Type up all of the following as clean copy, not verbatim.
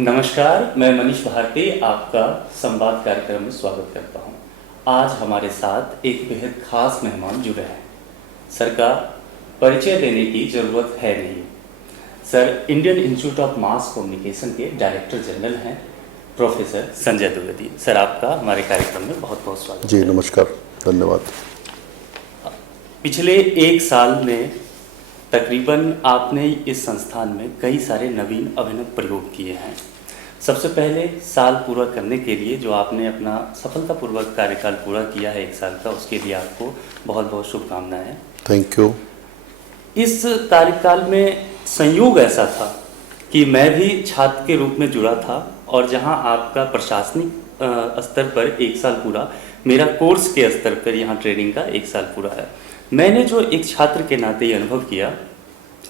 नमस्कार, मैं मनीष भारती आपका संवाद कार्यक्रम में स्वागत करता हूं। आज हमारे साथ एक बेहद खास मेहमान जुड़े हैं। सर का परिचय देने की ज़रूरत है नहीं। Sir Indian institute of mass communication के डायरेक्टर जनरल हैं, प्रोफेसर संजय द्विवेदी। सर आपका हमारे कार्यक्रम में बहुत बहुत स्वागत जी है। नमस्कार, धन्यवाद। पिछले एक साल में तकरीबन आपने इस संस्थान में कई सारे नवीन अभिनव प्रयोग किए हैं। सबसे पहले साल पूरा करने के लिए जो आपने अपना सफलतापूर्वक कार्यकाल पूरा किया है एक साल का, उसके लिए आपको बहुत बहुत शुभकामनाएं। Thank you. इस कार्यकाल में संयोग ऐसा था कि मैं भी छात्र के रूप में जुड़ा था और जहां आपका प्रशासनिक स्तर पर एक साल पूरा, मेरा कोर्स के स्तर पर यहाँ ट्रेनिंग का एक साल पूरा है। मैंने जो एक छात्र के नाते ये अनुभव किया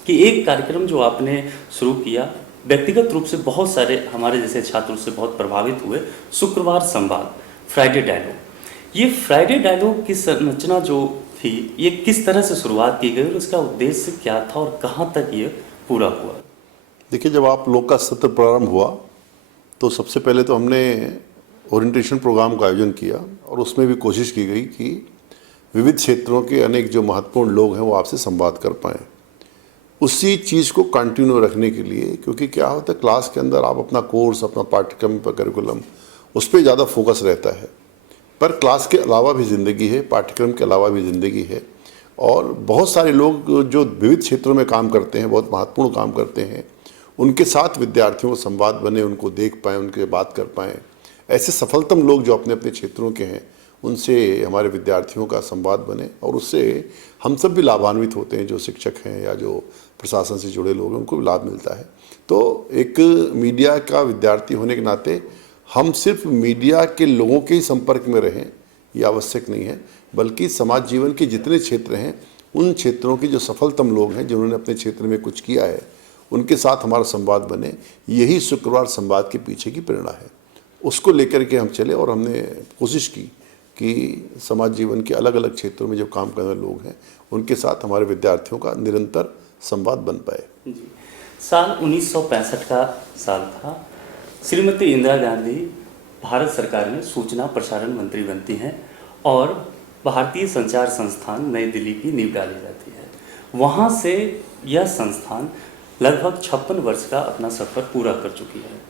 कि एक कार्यक्रम जो आपने शुरू किया, व्यक्तिगत रूप से बहुत सारे हमारे जैसे छात्र उससे बहुत प्रभावित हुए। शुक्रवार संवाद, फ्राइडे डायलॉग। ये फ्राइडे डायलॉग की संरचना जो थी, ये किस तरह से शुरुआत की गई और उसका उद्देश्य क्या था और कहाँ तक ये पूरा हुआ? देखिए, जब आप लोग का सत्र प्रारंभ हुआ तो सबसे पहले तो हमने ओरिएंटेशन प्रोग्राम का आयोजन किया और उसमें भी कोशिश की गई कि विविध क्षेत्रों के अनेक जो महत्वपूर्ण लोग हैं वो आपसे संवाद कर पाएँ। उसी चीज़ को कंटिन्यू रखने के लिए, क्योंकि क्या होता है क्लास के अंदर आप अपना कोर्स, अपना पाठ्यक्रम पर करिकुलम, उस पर ज़्यादा फोकस रहता है, पर क्लास के अलावा भी ज़िंदगी है, पाठ्यक्रम के अलावा भी ज़िंदगी है। और बहुत सारे लोग जो विविध क्षेत्रों में काम करते हैं, बहुत महत्वपूर्ण काम करते हैं, उनके साथ विद्यार्थियों को संवाद बने, उनको देख पाएँ, उनके बात कर पाएँ। ऐसे सफलतम लोग जो अपने अपने क्षेत्रों के हैं, उनसे हमारे विद्यार्थियों का संवाद बने और उससे हम सब भी लाभान्वित होते हैं। जो शिक्षक हैं या जो प्रशासन से जुड़े लोग हैं, उनको भी लाभ मिलता है। तो एक मीडिया का विद्यार्थी होने के नाते हम सिर्फ मीडिया के लोगों के ही संपर्क में रहें, ये आवश्यक नहीं है, बल्कि समाज जीवन के जितने क्षेत्र हैं, उन क्षेत्रों के जो सफलतम लोग हैं, जिन्होंने अपने क्षेत्र में कुछ किया है, उनके साथ हमारा संवाद बने। यही शुक्रवार संवाद के पीछे की प्रेरणा है। उसको लेकर के हम चले और हमने कोशिश की कि समाज जीवन के अलग अलग क्षेत्रों में जो काम करने वाले लोग हैं, उनके साथ हमारे विद्यार्थियों का निरंतर संवाद बन पाए। जी। साल 1965 का साल था। श्रीमती इंदिरा गांधी भारत सरकार में सूचना प्रसारण मंत्री बनती हैं और भारतीय संचार संस्थान नई दिल्ली की नींव डाली जाती है। वहाँ से यह संस्थान लगभग 56 वर्ष का अपना सफ़र पूरा कर चुकी है।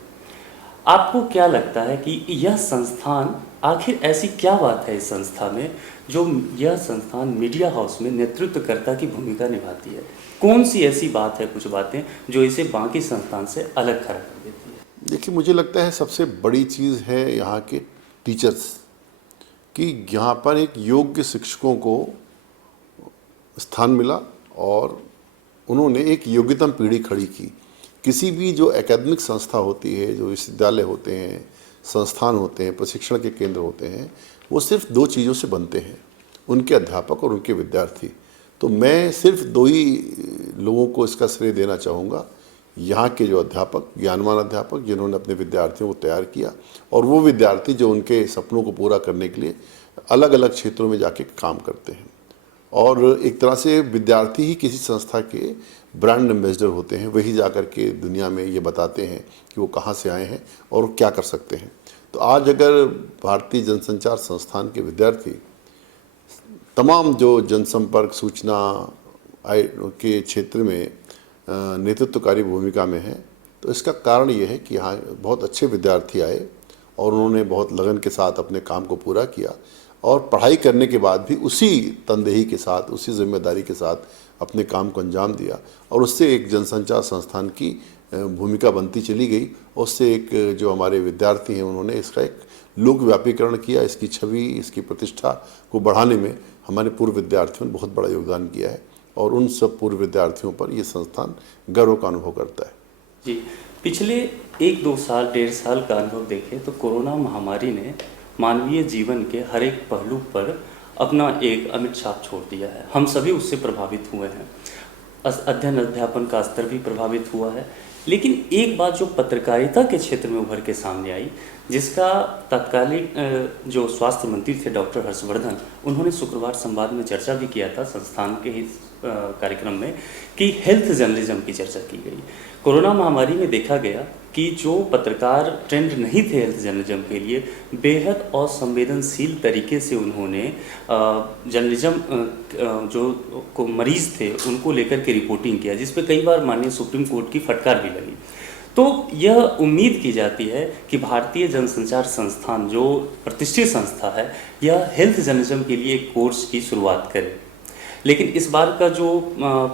आपको क्या लगता है कि यह संस्थान, आखिर ऐसी क्या बात है इस संस्था में जो यह संस्थान मीडिया हाउस में नेतृत्वकर्ता की भूमिका निभाती है? कौन सी ऐसी बात है, कुछ बातें जो इसे बाकी संस्थान से अलग खड़ा कर देती है? देखिए, मुझे लगता है सबसे बड़ी चीज़ है यहाँ के टीचर्स, कि यहाँ पर एक योग्य शिक्षकों को स्थान मिला और उन्होंने एक योग्यतम पीढ़ी खड़ी की। किसी भी जो एकेडमिक संस्था होती है, जो विश्वविद्यालय होते हैं, संस्थान होते हैं, प्रशिक्षण के केंद्र होते हैं, वो सिर्फ दो चीज़ों से बनते हैं, उनके अध्यापक और उनके विद्यार्थी। तो मैं सिर्फ दो ही लोगों को इसका श्रेय देना चाहूँगा। यहाँ के जो अध्यापक, ज्ञानवान अध्यापक, जिन्होंने अपने विद्यार्थियों को तैयार किया, और वो विद्यार्थी जो उनके सपनों को पूरा करने के लिए अलग अलग क्षेत्रों में जाके काम करते हैं। और एक तरह से विद्यार्थी ही किसी संस्था के ब्रांड एम्बेसडर होते हैं। वही जाकर के दुनिया में ये बताते हैं कि वो कहाँ से आए हैं और क्या कर सकते हैं। तो आज अगर भारतीय जनसंचार संस्थान के विद्यार्थी तमाम जो जनसंपर्क, सूचना के क्षेत्र में नेतृत्वकारी भूमिका में हैं, तो इसका कारण ये है कि यहाँ बहुत अच्छे विद्यार्थी आए और उन्होंने बहुत लगन के साथ अपने काम को पूरा किया और पढ़ाई करने के बाद भी उसी तनदेही के साथ, उसी जिम्मेदारी के साथ अपने काम को अंजाम दिया और उससे एक जनसंचार संस्थान की भूमिका बनती चली गई। उससे एक जो हमारे विद्यार्थी हैं, उन्होंने इसका एक लोक व्यापीकरण किया। इसकी छवि, इसकी प्रतिष्ठा को बढ़ाने में हमारे पूर्व विद्यार्थियों ने बहुत बड़ा योगदान किया है और उन सब पूर्व विद्यार्थियों पर ये संस्थान गर्व का अनुभव करता है। जी, पिछले 1-2 साल, 1.5 साल का अनुभव देखें तो कोरोना महामारी ने मानवीय जीवन के हर एक पहलू पर अपना एक अमिट छाप छोड़ दिया है। हम सभी उससे प्रभावित हुए हैं। अध्ययन अध्यापन का स्तर भी प्रभावित हुआ है। लेकिन एक बात जो पत्रकारिता के क्षेत्र में उभर के सामने आई, जिसका तत्कालीन जो स्वास्थ्य मंत्री थे डॉक्टर हर्षवर्धन, उन्होंने शुक्रवार संवाद में चर्चा भी किया था संस्थान के ही कार्यक्रम में कि हेल्थ जर्नलिज्म की चर्चा की गई। कोरोना महामारी में देखा गया कि जो पत्रकार ट्रेंड नहीं थे हेल्थ जर्नलिज्म के लिए, बेहद असंवेदनशील तरीके से उन्होंने जर्नलिज्म जो मरीज थे उनको लेकर के रिपोर्टिंग किया, जिस पे कई बार माननीय सुप्रीम कोर्ट की फटकार भी लगी। तो यह उम्मीद की जाती है कि भारतीय जनसंचार संस्थान जो प्रतिष्ठित संस्था है, यह हेल्थ जर्नलिज्म के लिए एक कोर्स की शुरुआत करे। लेकिन इस बार का जो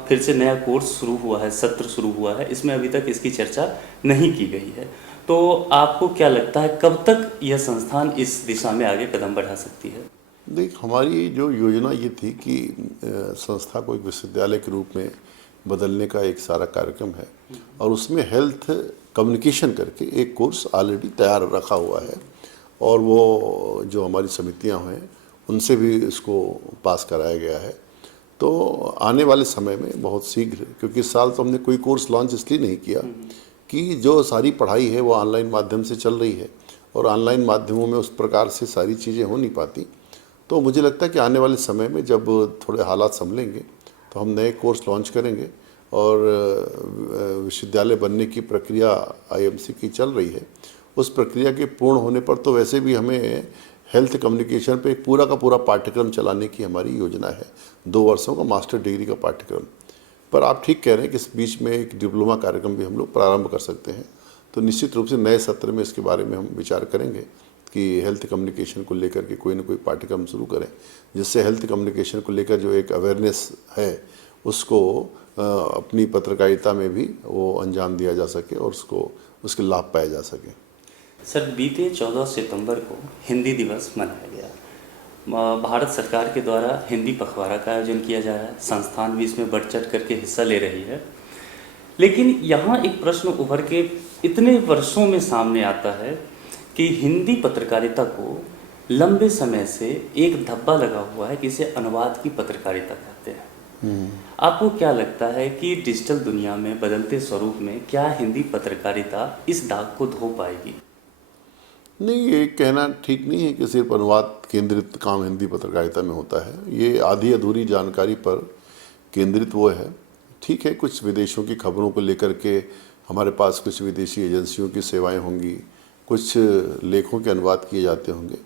फिर से नया कोर्स शुरू हुआ है, सत्र शुरू हुआ है, इसमें अभी तक इसकी चर्चा नहीं की गई है। तो आपको क्या लगता है कब तक यह संस्थान इस दिशा में आगे कदम बढ़ा सकती है? देख, हमारी जो योजना ये थी कि संस्था को एक विश्वविद्यालय के रूप में बदलने का एक सारा कार्यक्रम है, और उसमें हेल्थ कम्युनिकेशन करके एक कोर्स ऑलरेडी तैयार रखा हुआ है, और वो जो हमारी समितियां हैं उनसे भी इसको पास कराया गया है। तो आने वाले समय में बहुत शीघ्र, क्योंकि इस साल तो हमने कोई कोर्स लॉन्च इसलिए नहीं किया कि जो सारी पढ़ाई है वो ऑनलाइन माध्यम से चल रही है, और ऑनलाइन माध्यमों में उस प्रकार से सारी चीज़ें हो नहीं पाती। तो मुझे लगता है कि आने वाले समय में जब थोड़े हालात संभलेंगे तो हम नए कोर्स लॉन्च करेंगे, और विश्वविद्यालय बनने की प्रक्रिया आईएमसी की चल रही है। उस प्रक्रिया के पूर्ण होने पर तो वैसे भी हमें हेल्थ कम्युनिकेशन पे एक पूरा का पूरा पाठ्यक्रम चलाने की हमारी योजना है, 2 वर्षों का मास्टर डिग्री का पाठ्यक्रम। पर आप ठीक कह रहे हैं कि इस बीच में एक डिप्लोमा कार्यक्रम भी हम लोग प्रारंभ कर सकते हैं। तो निश्चित रूप से नए सत्र में इसके बारे में हम विचार करेंगे कि हेल्थ कम्युनिकेशन को लेकर के कोई ना कोई पाठ्यक्रम शुरू करें, जिससे हेल्थ कम्युनिकेशन को लेकर जो एक अवेयरनेस है उसको अपनी पत्रकारिता में भी वो अंजाम दिया जा सके और उसको उसके लाभ पाए जा सके। सर, बीते 14 सितंबर को हिंदी दिवस मनाया गया। भारत सरकार के द्वारा हिंदी पखवाड़ा का आयोजन किया जा रहा है, संस्थान भी इसमें बढ़ चढ़ करके हिस्सा ले रही है। लेकिन यहाँ एक प्रश्न उभर के इतने वर्षों में सामने आता है कि हिंदी पत्रकारिता को लंबे समय से एक धब्बा लगा हुआ है कि इसे अनुवाद की पत्रकारिता कहते हैं। आपको क्या लगता है कि डिजिटल दुनिया में बदलते स्वरूप में क्या हिंदी पत्रकारिता इस दाग को धो पाएगी? नहीं, ये कहना ठीक नहीं है कि सिर्फ अनुवाद केंद्रित काम हिंदी पत्रकारिता में होता है। ये आधी अधूरी जानकारी पर केंद्रित वो है। ठीक है, कुछ विदेशों की खबरों को लेकर के हमारे पास कुछ विदेशी एजेंसियों की सेवाएं होंगी, कुछ लेखों के अनुवाद किए जाते होंगे,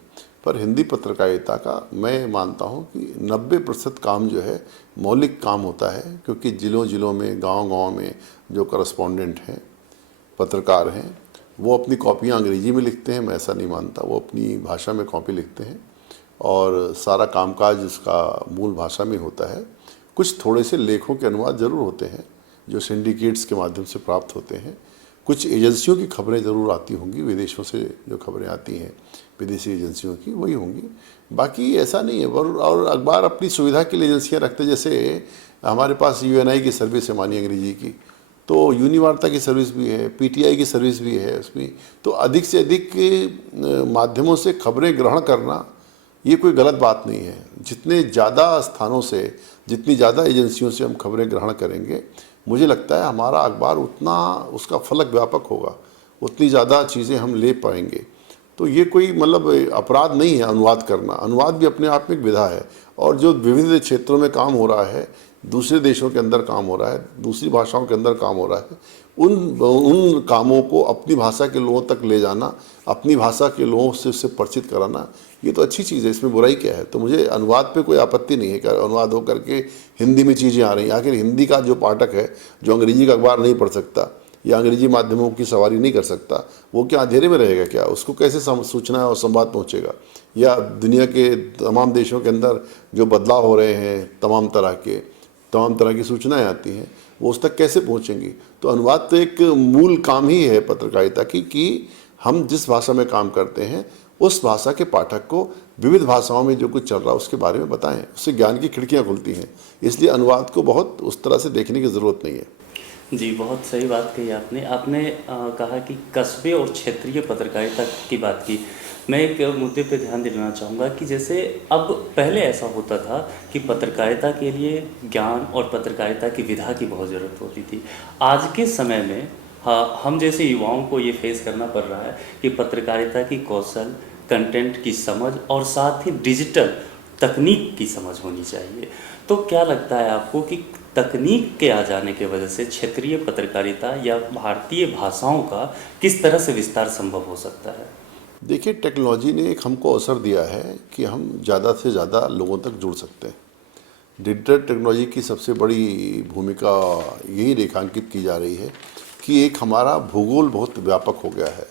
पर हिंदी पत्रकारिता का मैं मानता हूँ कि 90% काम जो है मौलिक काम होता है, क्योंकि ज़िलों ज़िलों में, गांव-गांव में जो करस्पॉन्डेंट हैं, पत्रकार हैं, वो अपनी कॉपियाँ अंग्रेजी में लिखते हैं। मैं ऐसा नहीं मानता, वो अपनी भाषा में कॉपी लिखते हैं और सारा कामकाज उसका मूल भाषा में होता है। कुछ थोड़े से लेखों के अनुवाद ज़रूर होते हैं जो सिंडिकेट्स के माध्यम से प्राप्त होते हैं। कुछ एजेंसियों की खबरें ज़रूर आती होंगी, विदेशों से जो खबरें आती हैं विदेशी एजेंसियों की, वही होंगी। बाकी ऐसा नहीं है। और अखबार अपनी सुविधा के लिए एजेंसियाँ रखते, जैसे हमारे पास यूएनआई की सर्विस है मानी अंग्रेजी की, तो यूनिवार्ता की सर्विस भी है, पीटीआई की सर्विस भी है उसमें। तो अधिक से अधिक माध्यमों से खबरें ग्रहण करना ये कोई गलत बात नहीं है। जितने ज़्यादा स्थानों से, जितनी ज़्यादा एजेंसियों से हम खबरें ग्रहण करेंगे, मुझे लगता है हमारा अखबार उतना उसका फलक व्यापक होगा, उतनी ज़्यादा चीज़ें हम ले पाएंगे। तो ये कोई मतलब अपराध नहीं है अनुवाद करना। अनुवाद भी अपने आप में एक विधा है, और जो विभिन्न क्षेत्रों में काम हो रहा है, दूसरे देशों के अंदर काम हो रहा है, दूसरी भाषाओं के अंदर काम हो रहा है, उन कामों को अपनी भाषा के लोगों तक ले जाना, अपनी भाषा के लोगों से उससे परिचित कराना, ये तो अच्छी चीज़ है। इसमें बुराई क्या है? तो मुझे अनुवाद पे कोई आपत्ति नहीं है कि अनुवाद हो करके हिंदी में चीज़ें आ रही हैं। आखिर हिंदी का जो पाठक है, जो अंग्रेजी का अखबार नहीं पढ़ सकता या अंग्रेजी माध्यमों की सवारी नहीं कर सकता, वो क्या अंधेरे में रहेगा क्या? उसको कैसे सूचना और संवाद पहुँचेगा? या दुनिया के तमाम देशों के अंदर जो बदलाव हो रहे हैं, तमाम तरह की सूचनाएं आती हैं, वो उस तक कैसे पहुंचेंगी? तो अनुवाद तो एक मूल काम ही है पत्रकारिता की, कि हम जिस भाषा में काम करते हैं उस भाषा के पाठक को विविध भाषाओं में जो कुछ चल रहा है उसके बारे में बताएं। उससे ज्ञान की खिड़कियां खुलती हैं। इसलिए अनुवाद को बहुत उस तरह से देखने की ज़रूरत नहीं है। जी, बहुत सही बात कही आपने। आपने कहा कि कस्बे और क्षेत्रीय पत्रकारिता की बात की। मैं एक मुद्दे पे ध्यान दिलाना चाहूँगा कि जैसे अब पहले ऐसा होता था कि पत्रकारिता के लिए ज्ञान और पत्रकारिता की विधा की बहुत ज़रूरत होती थी। आज के समय में हम जैसे युवाओं को ये फेस करना पड़ रहा है कि पत्रकारिता की कौशल, कंटेंट की समझ और साथ ही डिजिटल तकनीक की समझ होनी चाहिए। तो क्या लगता है आपको कि तकनीक के आ जाने के वजह से क्षेत्रीय पत्रकारिता या भारतीय भाषाओं का किस तरह से विस्तार संभव हो सकता है? देखिए, टेक्नोलॉजी ने एक हमको अवसर दिया है कि हम ज़्यादा से ज़्यादा लोगों तक जुड़ सकते हैं। डिजिटल टेक्नोलॉजी की सबसे बड़ी भूमिका यही रेखांकित की जा रही है कि एक हमारा भूगोल बहुत व्यापक हो गया है।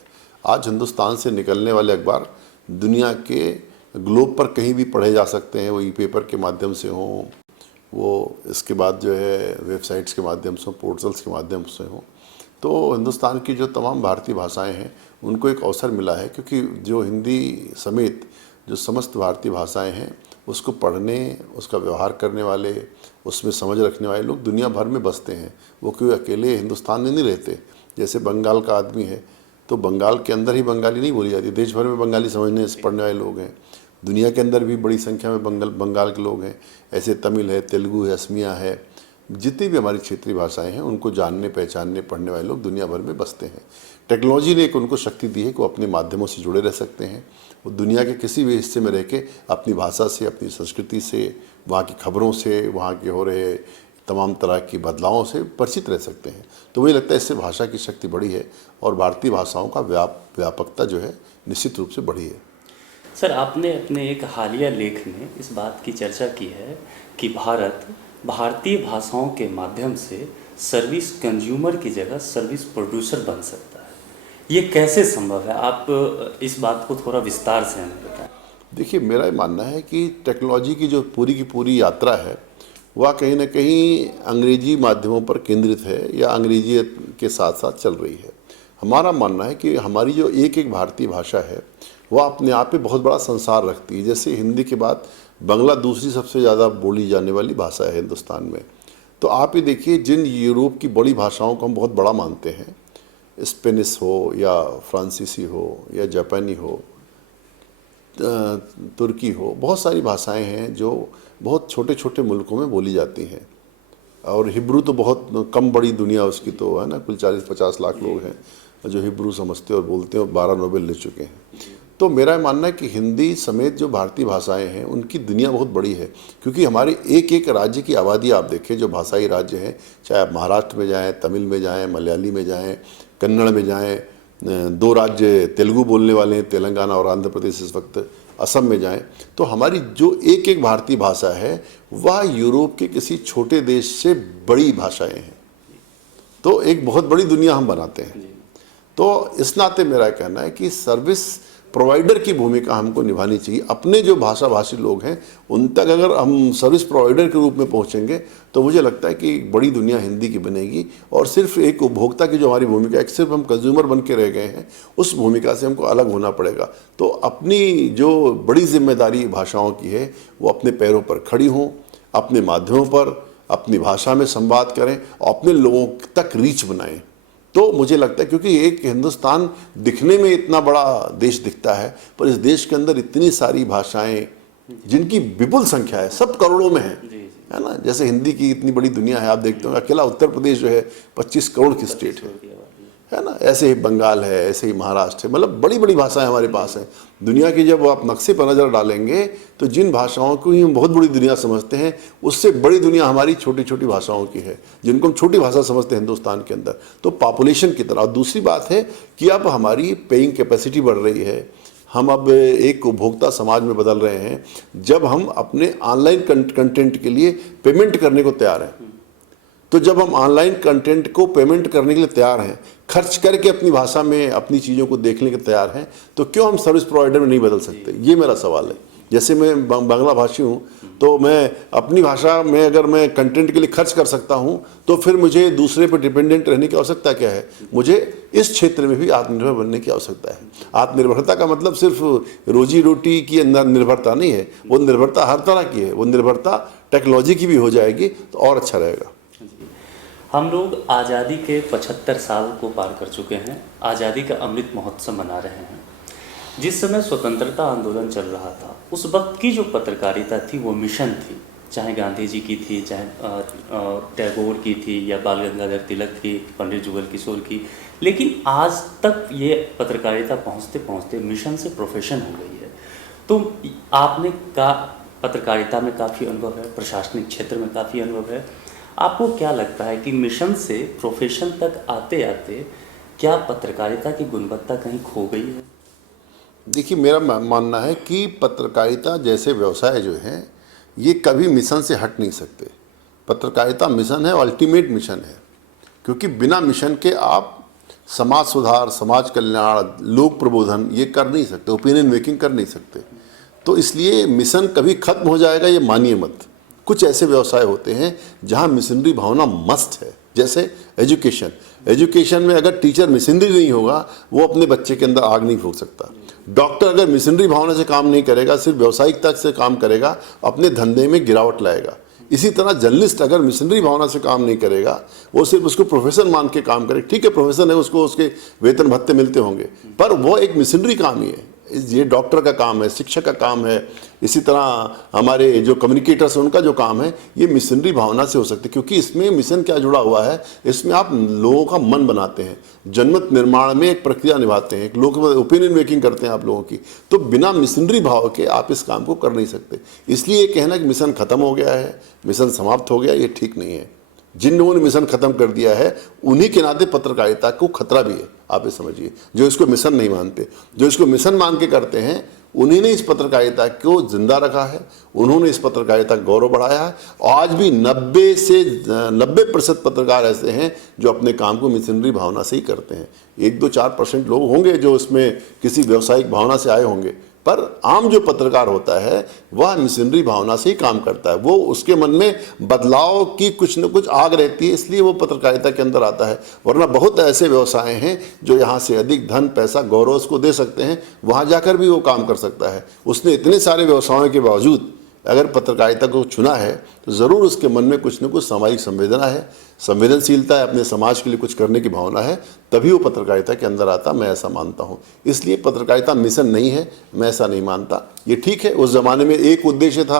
आज हिंदुस्तान से निकलने वाले अखबार दुनिया के ग्लोब पर कहीं भी पढ़े जा सकते हैं, वो ई पेपर के माध्यम से हों, वो इसके बाद जो है वेबसाइट्स के माध्यम से, पोर्टल्स के माध्यम से हों। तो हिंदुस्तान की जो तमाम भारतीय भाषाएं हैं उनको एक अवसर मिला है, क्योंकि जो हिंदी समेत जो समस्त भारतीय भाषाएं हैं उसको पढ़ने, उसका व्यवहार करने वाले, उसमें समझ रखने वाले लोग दुनिया भर में बसते हैं। वो कोई अकेले हिंदुस्तान में नहीं रहते। जैसे बंगाल का आदमी है तो बंगाल के अंदर ही बंगाली नहीं बोली जाती, देश भर में बंगाली समझने पढ़ने वाले लोग हैं। दुनिया के अंदर भी बड़ी संख्या में बंगाल के लोग हैं। ऐसे तमिल है, तेलुगु है, असमिया है, जितनी भी हमारी क्षेत्रीय भाषाएं हैं उनको जानने, पहचानने, पढ़ने वाले लोग दुनिया भर में बसते हैं। टेक्नोलॉजी ने एक उनको शक्ति दी है कि वो अपने माध्यमों से जुड़े रह सकते हैं। वो दुनिया के किसी भी हिस्से में रह के अपनी भाषा से, अपनी संस्कृति से, वहाँ की खबरों से, वहाँ के हो रहे तमाम तरह की बदलावों से परिचित रह सकते हैं। तो मुझे लगता है इससे भाषा की शक्ति बढ़ी है और भारतीय भाषाओं का व्यापकता जो है निश्चित रूप से बढ़ी है। सर, आपने अपने एक हालिया लेख में इस बात की चर्चा की है कि भारत भारतीय भाषाओं के माध्यम से सर्विस कंज्यूमर की जगह सर्विस प्रोड्यूसर बन सकता है। ये कैसे संभव है? आप इस बात को थोड़ा विस्तार से हमें बताएं। देखिए, मेरा ये मानना है कि टेक्नोलॉजी की जो पूरी की पूरी यात्रा है वह कहीं ना कहीं अंग्रेजी माध्यमों पर केंद्रित है या अंग्रेजी के साथ साथ चल रही है। हमारा मानना है कि हमारी जो एक एक भारतीय भाषा है वह अपने आप में बहुत बड़ा संसार रखती है। जैसे हिंदी के बाद बांग्ला दूसरी सबसे ज़्यादा बोली जाने वाली भाषा है हिंदुस्तान में। तो आप ये देखिए, जिन यूरोप की बड़ी भाषाओं को हम बहुत बड़ा मानते हैं, स्पेनिश हो या फ्रांसीसी हो या जापानी हो, तुर्की हो, बहुत सारी भाषाएं हैं जो बहुत छोटे छोटे मुल्कों में बोली जाती हैं। और हिब्रू तो बहुत कम बड़ी दुनिया उसकी तो है ना, कुल 40-50 लाख लोग हैं जो हिब्रू समझते और बोलते हैं और 12 नोबेल ले चुके हैं। तो मेरा मानना है कि हिंदी समेत जो भारतीय भाषाएं हैं उनकी दुनिया बहुत बड़ी है, क्योंकि हमारे एक एक राज्य की आबादी आप देखें, जो भाषाई राज्य हैं, चाहे आप महाराष्ट्र में जाएं, तमिल में जाएं, मलयाली में जाएं, कन्नड़ में जाएं, 2 राज्य तेलुगु बोलने वाले हैं, तेलंगाना और आंध्र प्रदेश, इस वक्त असम में जाएं, तो हमारी जो एक एक भारतीय भाषा है वह यूरोप के किसी छोटे देश से बड़ी भाषाएं हैं। तो एक बहुत बड़ी दुनिया हम बनाते हैं। तो इस नाते मेरा कहना है कि सर्विस प्रोवाइडर की भूमिका हमको निभानी चाहिए। अपने जो भाषाभाषी लोग हैं उन तक अगर हम सर्विस प्रोवाइडर के रूप में पहुंचेंगे तो मुझे लगता है कि बड़ी दुनिया हिंदी की बनेगी। और सिर्फ एक उपभोक्ता की जो हमारी भूमिका है, सिर्फ हम कंज्यूमर बन के रह गए हैं, उस भूमिका से हमको अलग होना पड़ेगा। तो अपनी जो बड़ी जिम्मेदारी भाषाओं की है वो अपने पैरों पर खड़ी हों, अपने माध्यमों पर अपनी भाषा में संवाद करें और अपने लोगों तक रीच बनाएं। तो मुझे लगता है, क्योंकि एक हिंदुस्तान दिखने में इतना बड़ा देश दिखता है, पर इस देश के अंदर इतनी सारी भाषाएं जिनकी विपुल संख्या है, सब करोड़ों में है ना। जैसे हिंदी की इतनी बड़ी दुनिया है, आप देखते हो अकेला उत्तर प्रदेश जो है 25 करोड़ की स्टेट है ना। ऐसे ही बंगाल है, ऐसे ही महाराष्ट्र है, मतलब बड़ी बड़ी भाषाएं हमारे पास हैं। दुनिया की जब आप नक्शे पर नज़र डालेंगे तो जिन भाषाओं को ही हम बहुत बड़ी दुनिया समझते हैं, उससे बड़ी दुनिया हमारी छोटी छोटी भाषाओं की है, जिनको हम छोटी भाषा समझते हैं हिंदुस्तान के अंदर। तो पॉपुलेशन की तरह। दूसरी बात है कि अब हमारी पेइंग कैपेसिटी बढ़ रही है, हम अब एक उपभोक्ता समाज में बदल रहे हैं, जब हम अपने ऑनलाइन कंटेंट के लिए पेमेंट करने को तैयार हैं। तो जब हम ऑनलाइन कंटेंट को पेमेंट करने के लिए तैयार हैं, खर्च करके अपनी भाषा में अपनी चीज़ों को देखने के तैयार हैं, तो क्यों हम सर्विस प्रोवाइडर में नहीं बदल सकते? ये मेरा सवाल है। जैसे मैं बांग्ला भाषी हूँ, तो मैं अपनी भाषा में अगर मैं कंटेंट के लिए खर्च कर सकता हूँ, तो फिर मुझे दूसरे पर डिपेंडेंट रहने की आवश्यकता क्या है? मुझे इस क्षेत्र में भी आत्मनिर्भर बनने की आवश्यकता है। आत्मनिर्भरता का मतलब सिर्फ रोजी रोटी की निर्भरता नहीं है, वो निर्भरता हर तरह की है। वो निर्भरता टेक्नोलॉजी की भी हो जाएगी तो और अच्छा रहेगा। हम लोग आज़ादी के 75 साल को पार कर चुके हैं, आज़ादी का अमृत महोत्सव मना रहे हैं। जिस समय स्वतंत्रता आंदोलन चल रहा था, उस वक्त की जो पत्रकारिता थी वो मिशन थी, चाहे गांधी जी की थी, चाहे टैगोर की थी, या बाल गंगाधर तिलक की, पंडित जुगल किशोर की। लेकिन आज तक ये पत्रकारिता पहुँचते पहुँचते मिशन से प्रोफेशन हो गई है। तो आपने पत्रकारिता में काफ़ी अनुभव है, प्रशासनिक क्षेत्र में काफ़ी अनुभव है। आपको क्या लगता है कि मिशन से प्रोफेशन तक आते आते क्या पत्रकारिता की गुणवत्ता कहीं खो गई है? देखिए, मेरा मानना है कि पत्रकारिता जैसे व्यवसाय जो हैं ये कभी मिशन से हट नहीं सकते। पत्रकारिता मिशन है, अल्टीमेट मिशन है, क्योंकि बिना मिशन के आप समाज सुधार, समाज कल्याण, लोक प्रबोधन ये कर नहीं सकते, ओपिनियन मेकिंग कर नहीं सकते। तो इसलिए मिशन कभी खत्म हो जाएगा ये मानिए मत। कुछ ऐसे व्यवसाय होते हैं जहां मिशनरी भावना मस्ट है, जैसे एजुकेशन में अगर टीचर मिशनरी नहीं होगा वो अपने बच्चे के अंदर आग नहीं फूंक सकता। डॉक्टर अगर मिशनरी भावना से काम नहीं करेगा, सिर्फ व्यावसायिकता से काम करेगा, अपने धंधे में गिरावट लाएगा। इसी तरह जर्नलिस्ट अगर मिशनरी भावना से काम नहीं करेगा, वो सिर्फ उसको प्रोफेशन मान के काम करे, ठीक है प्रोफेशन है, उसको उसके वेतन भत्ते मिलते होंगे, पर वो एक मिशनरी काम ही है। ये डॉक्टर का काम है, शिक्षक का काम है, इसी तरह हमारे जो कम्युनिकेटर्स हैं उनका जो काम है, ये मिशनरी भावना से हो सकते हैं, क्योंकि इसमें मिशन क्या जुड़ा हुआ है, इसमें आप लोगों का मन बनाते हैं, जनमत निर्माण में एक प्रक्रिया निभाते हैं, एक लोग ओपिनियन मेकिंग करते हैं आप लोगों की। तो बिना मिशनरी भाव के आप इस काम को कर नहीं सकते। इसलिए ये कहना कि मिशन खत्म हो गया है, मिशन समाप्त हो गया, ये ठीक नहीं है। जिन लोगों ने मिशन खत्म कर दिया है उन्हीं के नाते पत्रकारिता को खतरा भी है, आप ये समझिए। जो इसको मिशन नहीं मानते, जो इसको मिशन मान के करते हैं, उन्हीं ने इस पत्रकारिता को जिंदा रखा है, उन्होंने इस पत्रकारिता का गौरव बढ़ाया है। आज भी 90% पत्रकार ऐसे हैं जो अपने काम को मिशनरी भावना से ही करते हैं। 1-2-4% लोग होंगे जो इसमें किसी व्यावसायिक भावना से आए होंगे, पर आम जो पत्रकार होता है वह मिशनरी भावना से ही काम करता है। वो उसके मन में बदलाव की कुछ न कुछ आग रहती है, इसलिए वो पत्रकारिता के अंदर आता है। वरना बहुत ऐसे व्यवसाय हैं जो यहाँ से अधिक धन, पैसा, गौरव उसको दे सकते हैं, वहाँ जाकर भी वो काम कर सकता है। उसने इतने सारे व्यवसायों के बावजूद अगर पत्रकारिता को चुना है तो ज़रूर उसके मन में कुछ न कुछ सामाजिक संवेदना है, संवेदनशीलता है, अपने समाज के लिए कुछ करने की भावना है, तभी वो पत्रकारिता के अंदर आता, मैं ऐसा मानता हूँ। इसलिए पत्रकारिता मिशन नहीं है, मैं ऐसा नहीं मानता। ये ठीक है, उस ज़माने में एक उद्देश्य था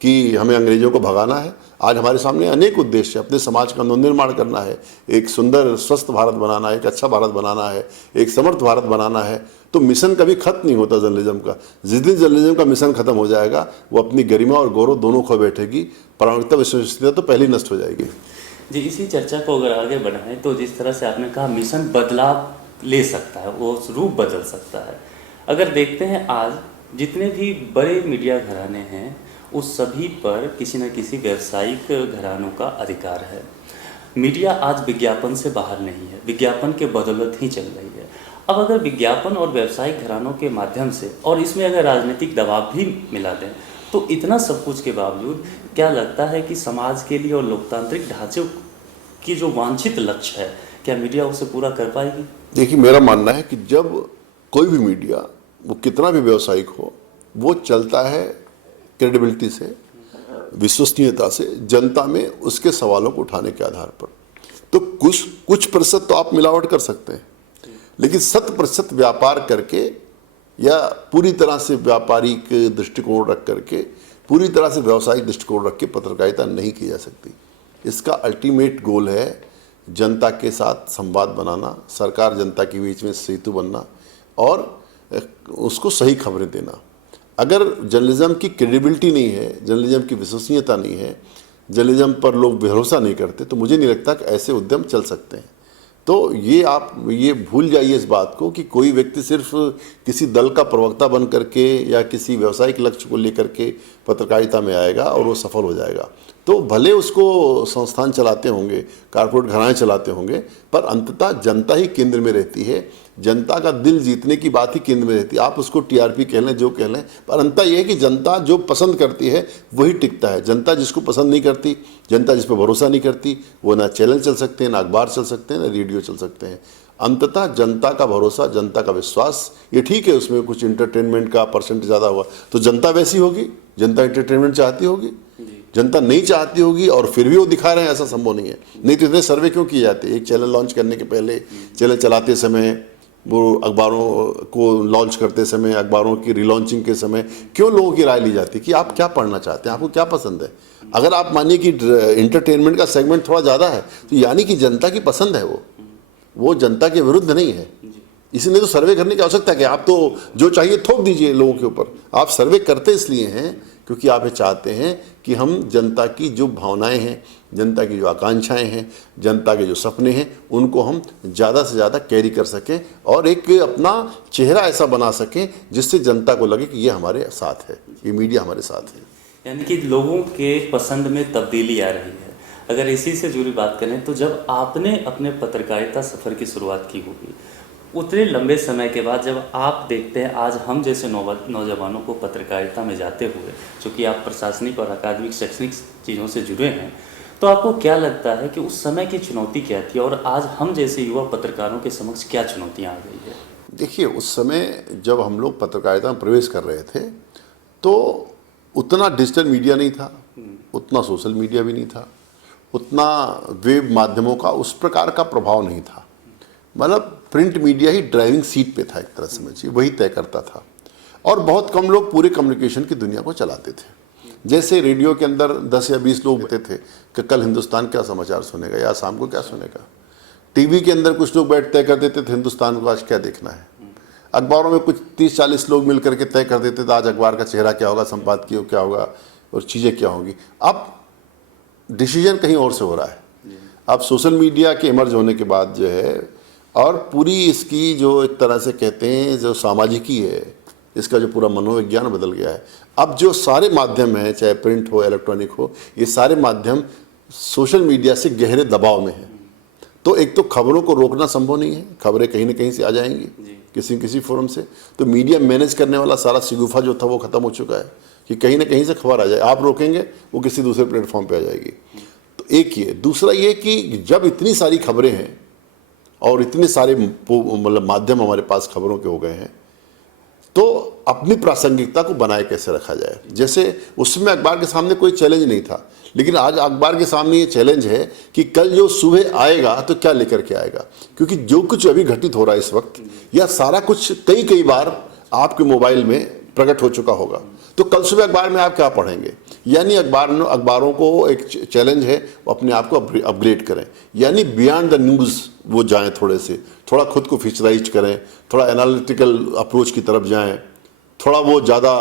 कि हमें अंग्रेज़ों को भगाना है। आज हमारे सामने अनेक उद्देश्य, अपने समाज का नवनिर्माण करना है, एक सुंदर स्वस्थ भारत बनाना है, एक अच्छा भारत बनाना है, एक समर्थ भारत बनाना है। तो मिशन कभी खत्म नहीं होता जर्नलिज्म का। जिस दिन जर्नलिज्म का मिशन खत्म हो जाएगा, वो अपनी गरिमा और गौरव दोनों खो बैठेगी, प्रामाणिकता, विश्वसनीयता तो पहले ही नष्ट हो जाएगी। जी, इसी चर्चा को अगर आगे बढ़ाएं तो जिस तरह से आपने कहा मिशन बदलाव ले सकता है, वो रूप बदल सकता है। अगर देखते हैं आज जितने भी बड़े मीडिया घराने हैं उस सभी पर किसी न किसी व्यावसायिक घरानों का अधिकार है। मीडिया आज विज्ञापन से बाहर नहीं है, विज्ञापन के बदौलत ही चल रही है। अब अगर विज्ञापन और व्यावसायिक घरानों के माध्यम से और इसमें अगर राजनीतिक दबाव भी मिला दें तो इतना सब कुछ के बावजूद क्या लगता है कि समाज के लिए और लोकतांत्रिक ढांचे की जो वांछित लक्ष्य है, क्या मीडिया उसे पूरा कर पाएगी? देखिए, मेरा मानना है कि जब कोई भी मीडिया, वो कितना भी व्यावसायिक हो, वो चलता है क्रेडिबिलिटी से, विश्वसनीयता से, जनता में उसके सवालों को उठाने के आधार पर। तो कुछ प्रतिशत तो आप मिलावट कर सकते हैं, लेकिन 100% व्यापार करके या पूरी तरह से व्यापारिक दृष्टिकोण रख करके, पूरी तरह से व्यावसायिक दृष्टिकोण रख के पत्रकारिता नहीं की जा सकती। इसका अल्टीमेट गोल है जनता के साथ संवाद बनाना, सरकार जनता के बीच में सेतु बनना और उसको सही खबरें देना। अगर जर्नलिज्म की क्रेडिबिलिटी नहीं है, जर्नलिज्म की विश्वसनीयता नहीं है, जर्नलिज्म पर लोग भरोसा नहीं करते, तो मुझे नहीं लगता कि ऐसे उद्यम चल सकते हैं। तो ये आप ये भूल जाइए इस बात को कि कोई व्यक्ति सिर्फ किसी दल का प्रवक्ता बन करके या किसी व्यावसायिक लक्ष्य को लेकर के पत्रकारिता में आएगा और वो सफल हो जाएगा। तो भले उसको संस्थान चलाते होंगे, कारपोरेट घराने चलाते होंगे, पर अंततः जनता ही केंद्र में रहती है। जनता का दिल जीतने की बात ही केंद्र में रहती है। आप उसको टीआरपी कह लें, जो कह लें, पर अंततः यह है कि जनता जो पसंद करती है वही टिकता है। जनता जिसको पसंद नहीं करती, जनता जिस पर भरोसा नहीं करती, वो ना चैनल चल सकते हैं, ना अखबार चल सकते हैं, ना रेडियो चल सकते हैं। अंततः जनता का भरोसा, जनता का विश्वास, ये ठीक है उसमें कुछ इंटरटेनमेंट का परसेंट ज़्यादा हुआ तो जनता वैसी होगी, जनता इंटरटेनमेंट चाहती होगी। जनता नहीं चाहती होगी और फिर भी वो दिखा रहे हैं, ऐसा संभव नहीं है। नहीं तो इतने सर्वे क्यों किए जाते? एक चैनल लॉन्च करने के पहले, चैनल चलाते समय, वो अखबारों को लॉन्च करते समय, अखबारों की रिलॉन्चिंग के समय क्यों लोगों की राय ली जाती है कि आप क्या पढ़ना चाहते हैं, आपको क्या पसंद है। अगर आप मानिए कि इंटरटेनमेंट का सेगमेंट थोड़ा ज़्यादा है तो यानी कि जनता की पसंद है, वो जनता के विरुद्ध नहीं है। इसलिए तो सर्वे करने की आवश्यकता है कि आप तो जो चाहिए थोप दीजिए लोगों के ऊपर। आप सर्वे करते इसलिए हैं क्योंकि आप ये चाहते हैं कि हम जनता की जो भावनाएं हैं, जनता की जो आकांक्षाएं हैं, जनता के जो सपने हैं, उनको हम ज़्यादा से ज़्यादा कैरी कर सकें और एक अपना चेहरा ऐसा बना सकें जिससे जनता को लगे कि ये हमारे साथ है, ये मीडिया हमारे साथ है। यानी कि लोगों के पसंद में तब्दीली आ रही है। अगर इसी से जुड़ी बात करें तो जब आपने अपने पत्रकारिता सफ़र की शुरुआत की होगी, उतने लंबे समय के बाद जब आप देखते हैं आज हम जैसे नौजवानों को पत्रकारिता में जाते हुए, चूँकि आप प्रशासनिक और अकादमिक शैक्षणिक चीज़ों से जुड़े हैं, तो आपको क्या लगता है कि उस समय की चुनौती क्या थी और आज हम जैसे युवा पत्रकारों के समक्ष क्या चुनौतियाँ आ गई है? देखिए, उस समय जब हम लोग पत्रकारिता में प्रवेश कर रहे थे तो उतना डिजिटल मीडिया नहीं था, उतना सोशल मीडिया भी नहीं था, उतना वेब माध्यमों का उस प्रकार का प्रभाव नहीं था। मतलब प्रिंट मीडिया ही ड्राइविंग सीट पे था, एक तरह समझिए, वही तय करता था और बहुत कम लोग पूरे कम्युनिकेशन की दुनिया को चलाते थे। जैसे रेडियो के अंदर 10 या 20 लोग होते थे कि कल हिंदुस्तान क्या समाचार सुनेगा या शाम को क्या सुनेगा। टीवी के अंदर कुछ लोग बैठ तय कर देते थे हिंदुस्तान को आज क्या देखना है। अखबारों में कुछ 30-40 लोग मिल करके तय कर देते थे आज अखबार का चेहरा क्या होगा, संपादकीय क्या होगा और चीज़ें क्या होंगी। अब डिसीजन कहीं और से हो रहा है। अब सोशल मीडिया के इमर्ज होने के बाद जो है और पूरी इसकी जो एक तरह से कहते हैं जो सामाजिकी है, इसका जो पूरा मनोविज्ञान बदल गया है। अब जो सारे माध्यम हैं, चाहे प्रिंट हो, इलेक्ट्रॉनिक हो, ये सारे माध्यम सोशल मीडिया से गहरे दबाव में हैं। तो एक तो खबरों को रोकना संभव नहीं है, खबरें कहीं ना कहीं से आ जाएंगी किसी न किसी फोरम से। तो मीडिया मैनेज करने वाला सारा शिगुफा जो था वो खत्म हो चुका है कि कहीं ना कहीं से खबर आ जाए, आप रोकेंगे वो किसी दूसरे प्लेटफॉर्म पे आ जाएगी। तो एक ये, दूसरा ये कि जब इतनी सारी खबरें हैं और इतने सारे मतलब माध्यम हमारे पास खबरों के हो गए हैं, तो अपनी प्रासंगिकता को बनाए कैसे रखा जाए। जैसे उसमें अखबार के सामने कोई चैलेंज नहीं था, लेकिन आज अखबार के सामने ये चैलेंज है कि कल जो सुबह आएगा तो क्या लेकर के आएगा, क्योंकि जो कुछ अभी घटित हो रहा है इस वक्त, या सारा कुछ कई बार आपके मोबाइल में प्रकट हो चुका होगा। तो कल सुबह अखबार में आप क्या पढ़ेंगे। यानी अखबारों को एक चैलेंज है, वो अपने आप को अपग्रेड करें, यानी बियॉन्ड द न्यूज़ वो जाएं, थोड़ा खुद को फीचराइज करें, थोड़ा एनालिटिकल अप्रोच की तरफ जाएं, थोड़ा वो ज़्यादा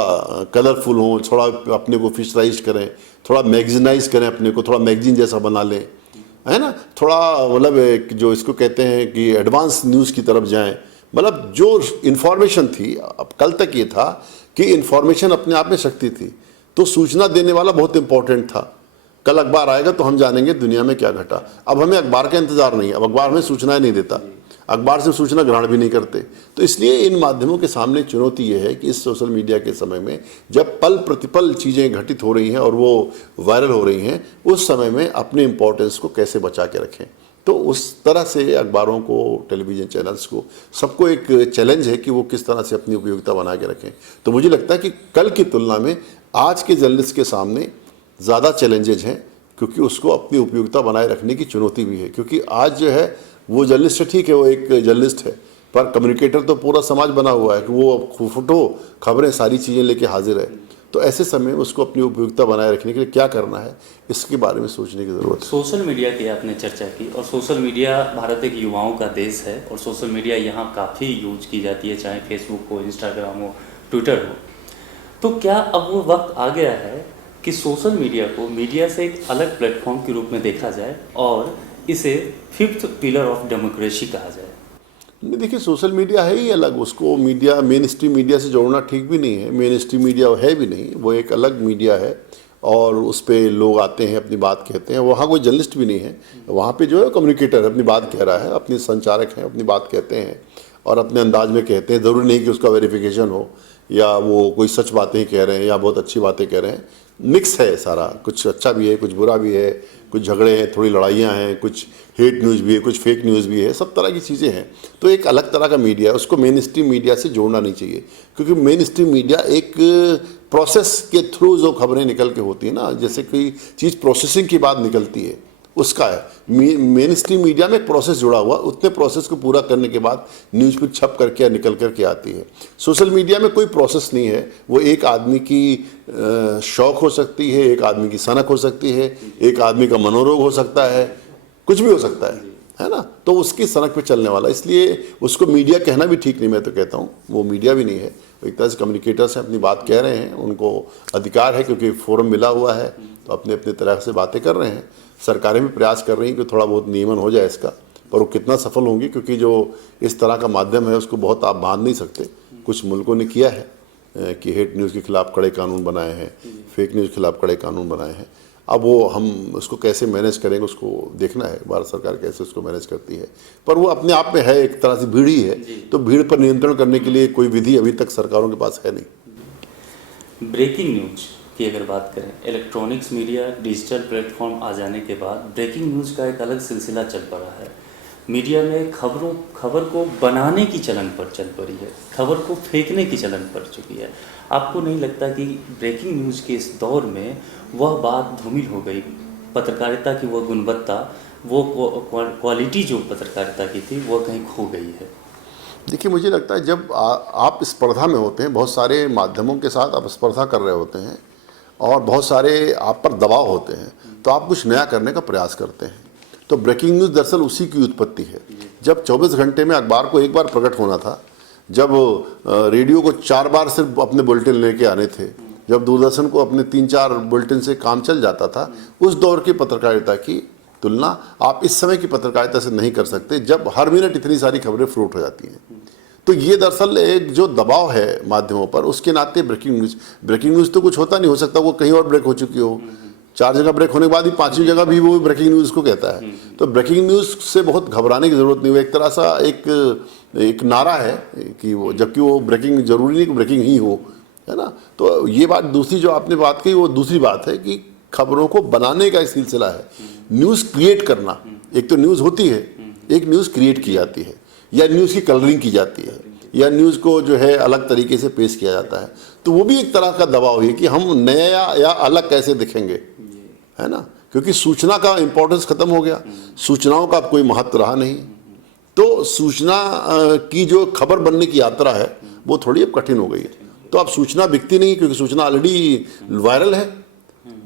कलरफुल हों, थोड़ा अपने को फीचराइज करें, थोड़ा मैगजीनाइज करें अपने को, थोड़ा मैगजीन जैसा बना लें, है ना। थोड़ा मतलब एक जो इसको कहते हैं कि एडवांस न्यूज़ की तरफ जाएं। मतलब जो इन्फॉर्मेशन थी, अब कल तक ये था कि इन्फॉर्मेशन अपने आप में शक्ति थी, तो सूचना देने वाला बहुत इंपॉर्टेंट था। कल अखबार आएगा तो हम जानेंगे दुनिया में क्या घटा। अब हमें अखबार का इंतजार नहीं, अब अखबार हमें सूचनाएं नहीं देता, अखबार से सूचना ग्रहण भी नहीं करते। तो इसलिए इन माध्यमों के सामने चुनौती ये है कि इस सोशल मीडिया के समय में जब पल प्रतिपल चीज़ें घटित हो रही हैं और वो वायरल हो रही हैं, उस समय में अपने इम्पोर्टेंस को कैसे बचा के रखें। तो उस तरह से अखबारों को, टेलीविज़न चैनल्स को, सबको एक चैलेंज है कि वो किस तरह से अपनी उपयोगिता बना के रखें। तो मुझे लगता है कि कल की तुलना में आज के जर्नलिस्ट के सामने ज़्यादा चैलेंजेज हैं, क्योंकि उसको अपनी उपयोगिता बनाए रखने की चुनौती भी है। क्योंकि आज जो है वो जर्नलिस्ट ठीक है, वो एक जर्नलिस्ट है, पर कम्युनिकेटर तो पूरा समाज बना हुआ है कि वो फोटो खबरें सारी चीज़ें लेके हाजिर है। तो ऐसे समय में उसको अपनी उपयोगिता बनाए रखने के लिए क्या करना है, इसके बारे में सोचने की ज़रूरत है। सोशल मीडिया की आपने चर्चा की, और सोशल मीडिया भारत एक युवाओं का देश है और सोशल मीडिया यहाँ काफ़ी यूज की जाती है, चाहे फेसबुक हो, इंस्टाग्राम हो, ट्विटर हो। तो क्या अब वो वक्त आ गया है कि सोशल मीडिया को मीडिया से एक अलग प्लेटफॉर्म के रूप में देखा जाए और इसे फिफ्थ पिलर ऑफ डेमोक्रेसी कहा जाए? देखिए, सोशल मीडिया है ही अलग, उसको मीडिया मेन स्ट्रीम मीडिया से जोड़ना ठीक भी नहीं है। मेन स्ट्रीम मीडिया है भी नहीं, वो एक अलग मीडिया है और उस पर लोग आते हैं, अपनी बात कहते हैं। वहाँ कोई जर्नलिस्ट भी नहीं है, वहाँ पे जो है कम्युनिकेटर अपनी बात कह रहा है, अपने संचारक हैं, अपनी बात कहते हैं और अपने अंदाज में कहते हैं। ज़रूरी नहीं कि उसका वेरिफिकेशन हो या वो कोई सच बातें ही कह रहे हैं या बहुत अच्छी बातें कह रहे हैं। मिक्स है सारा, कुछ अच्छा भी है, कुछ बुरा भी है, कुछ झगड़े हैं, थोड़ी लड़ाइयाँ हैं, कुछ हेट न्यूज़ भी है, कुछ फेक न्यूज़ भी है, सब तरह की चीज़ें हैं। तो एक अलग तरह का मीडिया है, उसको मेन स्ट्रीम मीडिया से जोड़ना नहीं चाहिए, क्योंकि मेन स्ट्रीम मीडिया एक प्रोसेस के थ्रू जो खबरें निकल के होती है ना, जैसे कोई चीज़ प्रोसेसिंग के बाद निकलती है, उसका है। मेन स्ट्रीम मीडिया में एक प्रोसेस जुड़ा हुआ, उतने प्रोसेस को पूरा करने के बाद न्यूज़ फिर छप करके या निकल करके आती है। सोशल मीडिया में कोई प्रोसेस नहीं है, वो एक आदमी की शौक हो सकती है, एक आदमी की सनक हो सकती है, एक आदमी का मनोरोग हो सकता है, कुछ भी हो सकता है ना, तो उसकी सड़क पे चलने वाला, इसलिए उसको मीडिया कहना भी ठीक नहीं, मैं तो कहता हूँ वो मीडिया भी नहीं है, एक तरह से कम्युनिकेटर्स हैं, अपनी बात कह रहे हैं, उनको अधिकार है क्योंकि फोरम मिला हुआ है, तो अपने अपने तरह से बातें कर रहे हैं। सरकारें भी प्रयास कर रही हैं कि थोड़ा बहुत नियमन हो जाए इसका, पर वो कितना सफल होंगी, क्योंकि जो इस तरह का माध्यम है उसको बहुत आप बांध नहीं सकते। कुछ मुल्कों ने किया है कि हेट न्यूज़ के खिलाफ कड़े कानून बनाए हैं, फेक न्यूज़ के खिलाफ कड़े कानून बनाए हैं। अब वो हम उसको कैसे मैनेज करेंगे उसको देखना है, भारत सरकार कैसे उसको मैनेज करती है, पर वो अपने आप में है, एक तरह से भीड़ ही है, तो भीड़ पर नियंत्रण करने के लिए कोई विधि अभी तक सरकारों के पास है नहीं। ब्रेकिंग न्यूज की अगर बात करें, इलेक्ट्रॉनिक्स मीडिया, डिजिटल प्लेटफॉर्म आ जाने के बाद ब्रेकिंग न्यूज़ का एक अलग सिलसिला चल पड़ा है। मीडिया में खबर को बनाने की चलन पर चल पड़ी है, खबर को फेंकने की चलन पड़ चुकी है। आपको नहीं लगता कि ब्रेकिंग न्यूज़ के इस दौर में वह बात धूमिल हो गई, पत्रकारिता की वो गुणवत्ता, वो क्वालिटी जो पत्रकारिता की थी वह कहीं खो गई है? देखिए, मुझे लगता है जब आप स्पर्धा में होते हैं, बहुत सारे माध्यमों के साथ आप स्पर्धा कर रहे होते हैं और बहुत सारे आप पर दबाव होते हैं, तो आप कुछ नया करने का प्रयास करते हैं। तो ब्रेकिंग न्यूज़ दरअसल उसी की उत्पत्ति है। जब 24 घंटे में अखबार को एक बार प्रकट होना था, जब रेडियो को 4 बार सिर्फ अपने बुलेटिन लेके आने थे, जब दूरदर्शन को अपने 3-4 बुलेटिन से काम चल जाता था, उस दौर की पत्रकारिता की तुलना आप इस समय की पत्रकारिता से नहीं कर सकते, जब हर मिनट इतनी सारी खबरें फ्लोट हो जाती हैं। तो ये दरअसल एक जो दबाव है माध्यमों पर, उसके नाते ब्रेकिंग न्यूज़ तो कुछ होता नहीं, हो सकता वो कहीं और ब्रेक हो चुकी हो, 4 जगह ब्रेक होने के बाद भी 5वीं जगह भी वो ब्रेकिंग न्यूज़ को कहता है। तो ब्रेकिंग न्यूज़ से बहुत घबराने की ज़रूरत नहीं है, एक तरह सा एक नारा है कि वो, जबकि वो ब्रेकिंग जरूरी नहीं कि ब्रेकिंग ही हो, है ना। तो ये बात दूसरी जो आपने बात कही वो दूसरी बात है कि खबरों को बनाने का एक सिलसिला है, न्यूज़ क्रिएट करना। एक तो न्यूज़ होती है, एक न्यूज़ क्रिएट की जाती है, या न्यूज़ की कलरिंग की जाती है, या न्यूज़ को जो है अलग तरीके से पेश किया जाता है। तो वो भी एक तरह का दबाव है कि हम नया या अलग कैसे दिखेंगे, है ना, क्योंकि सूचना का इंपॉर्टेंस खत्म हो गया, सूचनाओं का अब कोई महत्व रहा नहीं। तो सूचना की जो खबर बनने की यात्रा है वो थोड़ी अब कठिन हो गई है। तो अब सूचना बिकती नहीं, क्योंकि सूचना ऑलरेडी वायरल है।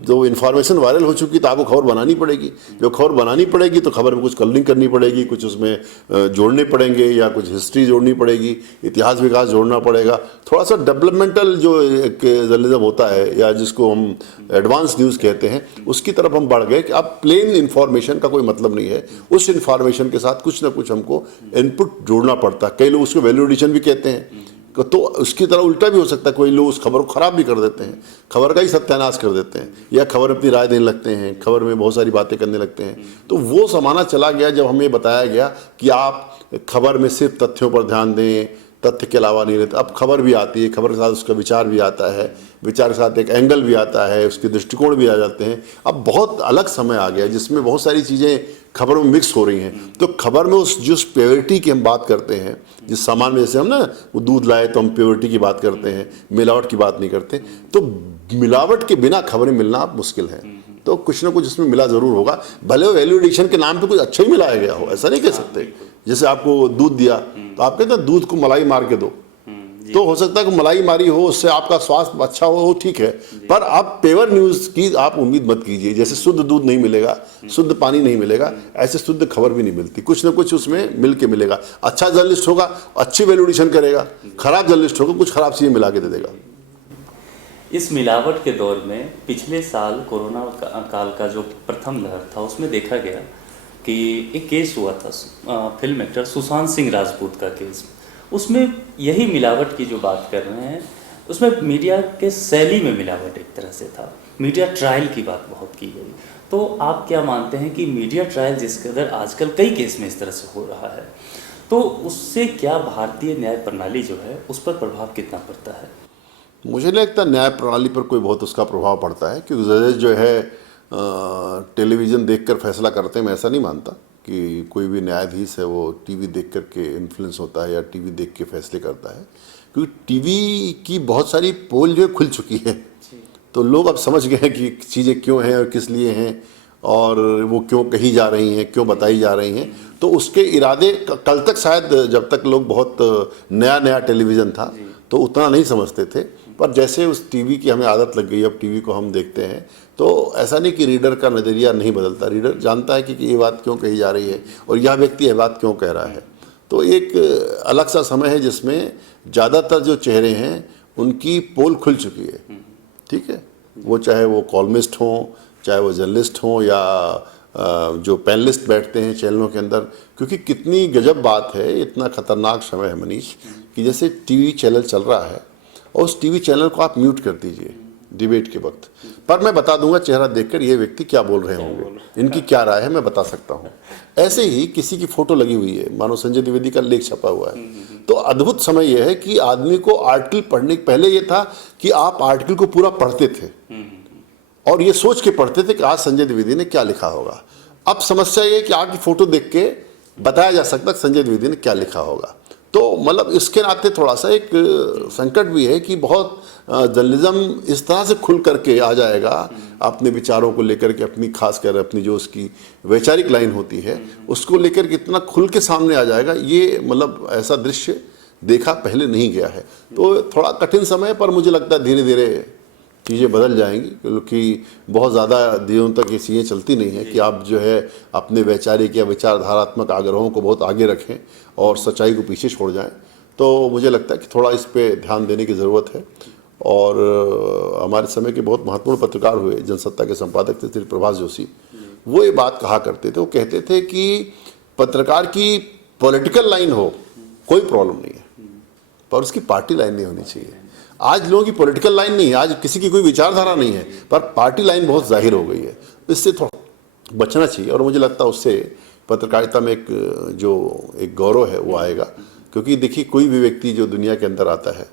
जो इन्फॉर्मेशन वायरल हो चुकी, तो आपको खबर बनानी पड़ेगी। जो खबर बनानी पड़ेगी तो खबर में कुछ कलरिंग करनी पड़ेगी, कुछ उसमें जोड़ने पड़ेंगे, या कुछ हिस्ट्री जोड़नी पड़ेगी, इतिहास विकास जोड़ना पड़ेगा, थोड़ा सा डेवलपमेंटल जो एक जर्नलिज्म होता है, या जिसको हम एडवांस न्यूज़ कहते हैं, उसकी तरफ हम बढ़ गए कि अब प्लेन इन्फॉर्मेशन का कोई मतलब नहीं है। उस इन्फॉर्मेशन के साथ कुछ ना कुछ हमको इनपुट जोड़ना पड़ता है। कई लोग उसको वैल्यू एडिशन भी कहते हैं, तो उसकी तरह उल्टा भी हो सकता है, कोई लोग उस खबर को ख़राब भी कर देते हैं, खबर का ही सत्यानाश कर देते हैं, या खबर अपनी राय देने लगते हैं, खबर में बहुत सारी बातें करने लगते हैं। तो वो ज़माना चला गया जब हमें बताया गया कि आप खबर में सिर्फ तथ्यों पर ध्यान दें, तथ्य के अलावा नहीं रहते। अब खबर भी आती है, खबर के साथ उसका विचार भी आता है, विचार के साथ एक एंगल भी आता है, उसके दृष्टिकोण भी आ जाते हैं। अब बहुत अलग समय आ गया जिसमें बहुत सारी चीज़ें खबरों में मिक्स हो रही हैं। तो खबर में उस जिस प्योरिटी की हम बात करते हैं, जिस सामान में, जैसे हम ना वो दूध लाए तो हम प्योरिटी की बात करते हैं, मिलावट की बात नहीं करते। तो मिलावट के बिना खबरें मिलना अब मुश्किल है। तो कुछ ना कुछ इसमें मिला ज़रूर होगा, भले वो वैल्यू एडिशन के नाम पे कुछ अच्छा ही मिलाया गया हो, ऐसा नहीं कह सकते। जैसे आपको दूध दिया तो आप कहते हैं दूध को मलाई मार के दो, तो हो सकता है कि मलाई मारी हो, उससे आपका स्वास्थ्य अच्छा हो, ठीक है, पर आप पेवर न्यूज़ की आप उम्मीद मत कीजिए। जैसे शुद्ध दूध नहीं मिलेगा, शुद्ध पानी नहीं मिलेगा, ऐसे शुद्ध खबर भी नहीं मिलती। कुछ ना कुछ उसमें मिल के मिलेगा। अच्छा जर्नलिस्ट होगा, अच्छी वैल्यू एडिशन करेगा, खराब जर्नलिस्ट होगा, कुछ खराब चीज़ें मिला के दे देगा। इस मिलावट के दौर में पिछले साल कोरोना काल का जो प्रथम लहर था, उसमें देखा गया कि एक केस हुआ था फिल्म एक्टर सुशांत सिंह राजपूत का केस। उसमें यही मिलावट की जो बात कर रहे हैं, उसमें मीडिया के शैली में मिलावट एक तरह से था। मीडिया ट्रायल की बात बहुत की गई। तो आप क्या मानते हैं कि मीडिया ट्रायल जिस कदर आजकल कई केस में इस तरह से हो रहा है, तो उससे क्या भारतीय न्याय प्रणाली जो है उस पर प्रभाव कितना पड़ता है? मुझे नहीं लगता न्याय प्रणाली पर कोई बहुत उसका प्रभाव पड़ता है, क्योंकि जजेस जो है टेलीविज़न देखकर फैसला करते हैं। मैं ऐसा नहीं मानता कि कोई भी न्यायाधीश है वो टीवी देख कर के इन्फ्लुएंस होता है या टीवी देख के फैसले करता है, क्योंकि टीवी की बहुत सारी पोल जो है खुल चुकी है। तो लोग अब समझ गए हैं कि चीज़ें क्यों हैं और किस लिए हैं, और वो क्यों कही जा रही हैं, क्यों बताई जा रही हैं। तो उसके इरादे कल तक शायद, जब तक लोग बहुत नया टेलीविज़न था तो उतना नहीं समझते थे, पर जैसे उस टीवी की हमें आदत लग गई, अब टीवी को हम देखते हैं तो ऐसा नहीं कि रीडर का नज़रिया नहीं बदलता, रीडर जानता है कि ये बात क्यों कही जा रही है और यह व्यक्ति यह बात क्यों कह रहा है। तो एक अलग सा समय है जिसमें ज़्यादातर जो चेहरे हैं उनकी पोल खुल चुकी है, ठीक है, वो चाहे वो कॉलमिस्ट हों, चाहे वो जर्नलिस्ट हों, या जो पैनलिस्ट बैठते हैं चैनलों के अंदर। क्योंकि कितनी गजब बात है, इतना खतरनाक समय है मनीष, कि जैसे टीवी चैनल चल रहा है और उस टीवी चैनल को आप म्यूट कर दीजिए डिबेट के वक्त, पर मैं बता दूंगा चेहरा देखकर ये व्यक्ति क्या बोल रहे होंगे, इनकी क्या राय है मैं बता सकता हूँ। ऐसे ही किसी की फोटो लगी हुई है, मानो संजय द्विवेदी का लेख छपा हुआ है, तो अद्भुत समय यह है कि आदमी को आर्टिकल पढ़ने के पहले ये था कि आप आर्टिकल को पूरा पढ़ते थे और ये सोच के पढ़ते थे कि आज संजय द्विवेदी ने क्या लिखा होगा। अब समस्या ये है कि आपकी फोटो देख के बताया जा सकता है संजय द्विवेदी ने क्या लिखा होगा। तो मतलब इसके नाते थोड़ा सा एक संकट भी है कि बहुत जर्नलिज्म इस तरह से खुल करके आ जाएगा अपने विचारों को लेकर के, अपनी खासकर अपनी जो उसकी वैचारिक लाइन होती है उसको लेकर के इतना खुल के सामने आ जाएगा, ये मतलब ऐसा दृश्य देखा पहले नहीं गया है। तो थोड़ा कठिन समय, पर मुझे लगता है धीरे धीरे चीज़ें बदल जाएंगी, क्योंकि बहुत ज़्यादा दिनों तक ये चीज़ें चलती नहीं है कि आप जो है अपने वैचारिक या विचारधारात्मक आग्रहों को बहुत आगे रखें और सच्चाई को पीछे छोड़ जाएं। तो मुझे लगता है कि थोड़ा इस पे ध्यान देने की ज़रूरत है। और हमारे समय के बहुत महत्वपूर्ण पत्रकार हुए, जनसत्ता के संपादक थे श्री प्रभास जोशी, वो ये बात कहा करते थे, वो कहते थे कि पत्रकार की पॉलिटिकल लाइन हो कोई प्रॉब्लम नहीं है, पर उसकी पार्टी लाइन नहीं होनी चाहिए। आज लोगों की पॉलिटिकल लाइन नहीं है, आज किसी की कोई विचारधारा नहीं है, पर पार्टी लाइन बहुत जाहिर हो गई है, इससे थोड़ा बचना चाहिए। और मुझे लगता है उससे पत्रकारिता में एक गौरव है वो आएगा। क्योंकि देखिए, कोई भी व्यक्ति जो दुनिया के अंदर आता है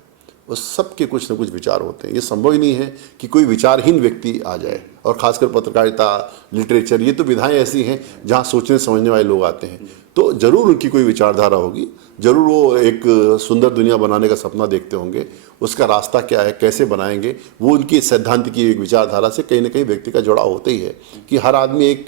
उस सबके कुछ न कुछ विचार होते हैं, ये संभव ही नहीं है कि कोई विचारहीन व्यक्ति आ जाए। और खासकर पत्रकारिता, लिटरेचर, ये तो विधाएं ऐसी हैं जहाँ सोचने समझने वाले लोग आते हैं, तो ज़रूर उनकी कोई विचारधारा होगी, ज़रूर वो एक सुंदर दुनिया बनाने का सपना देखते होंगे। उसका रास्ता क्या है, कैसे बनाएंगे, वो उनकी सैद्धांतिक एक विचारधारा से कहीं ना कहीं व्यक्ति का जुड़ाव होता ही है कि हर आदमी एक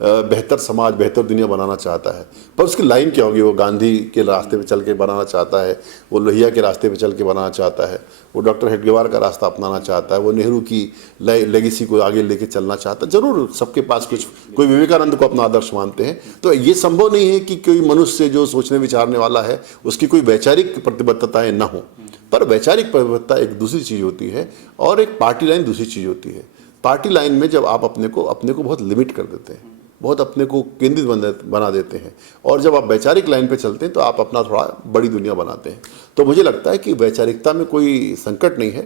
बेहतर समाज, बेहतर दुनिया बनाना चाहता है। पर उसकी लाइन क्या होगी, वो गांधी के रास्ते पे चल के बनाना चाहता है, वो लोहिया के रास्ते पे चल के बनाना चाहता है, वो डॉक्टर हेडगेवार का रास्ता अपनाना चाहता है, वो नेहरू की लेगेसी को आगे लेके चलना चाहता है। जरूर सबके पास कुछ, कोई विवेकानंद को अपना आदर्श मानते हैं। तो ये संभव नहीं है कि कोई मनुष्य जो सोचने विचारने वाला है उसकी कोई वैचारिक प्रतिबद्धताएं न हो, पर वैचारिक प्रतिबद्धता एक दूसरी चीज़ होती है और एक पार्टी लाइन दूसरी चीज़ होती है। पार्टी लाइन में जब आप अपने को बहुत लिमिट कर देते हैं, बहुत अपने को केंद्रित बना देते हैं, और जब आप वैचारिक लाइन पे चलते हैं तो आप अपना थोड़ा बड़ी दुनिया बनाते हैं। तो मुझे लगता है कि वैचारिकता में कोई संकट नहीं है,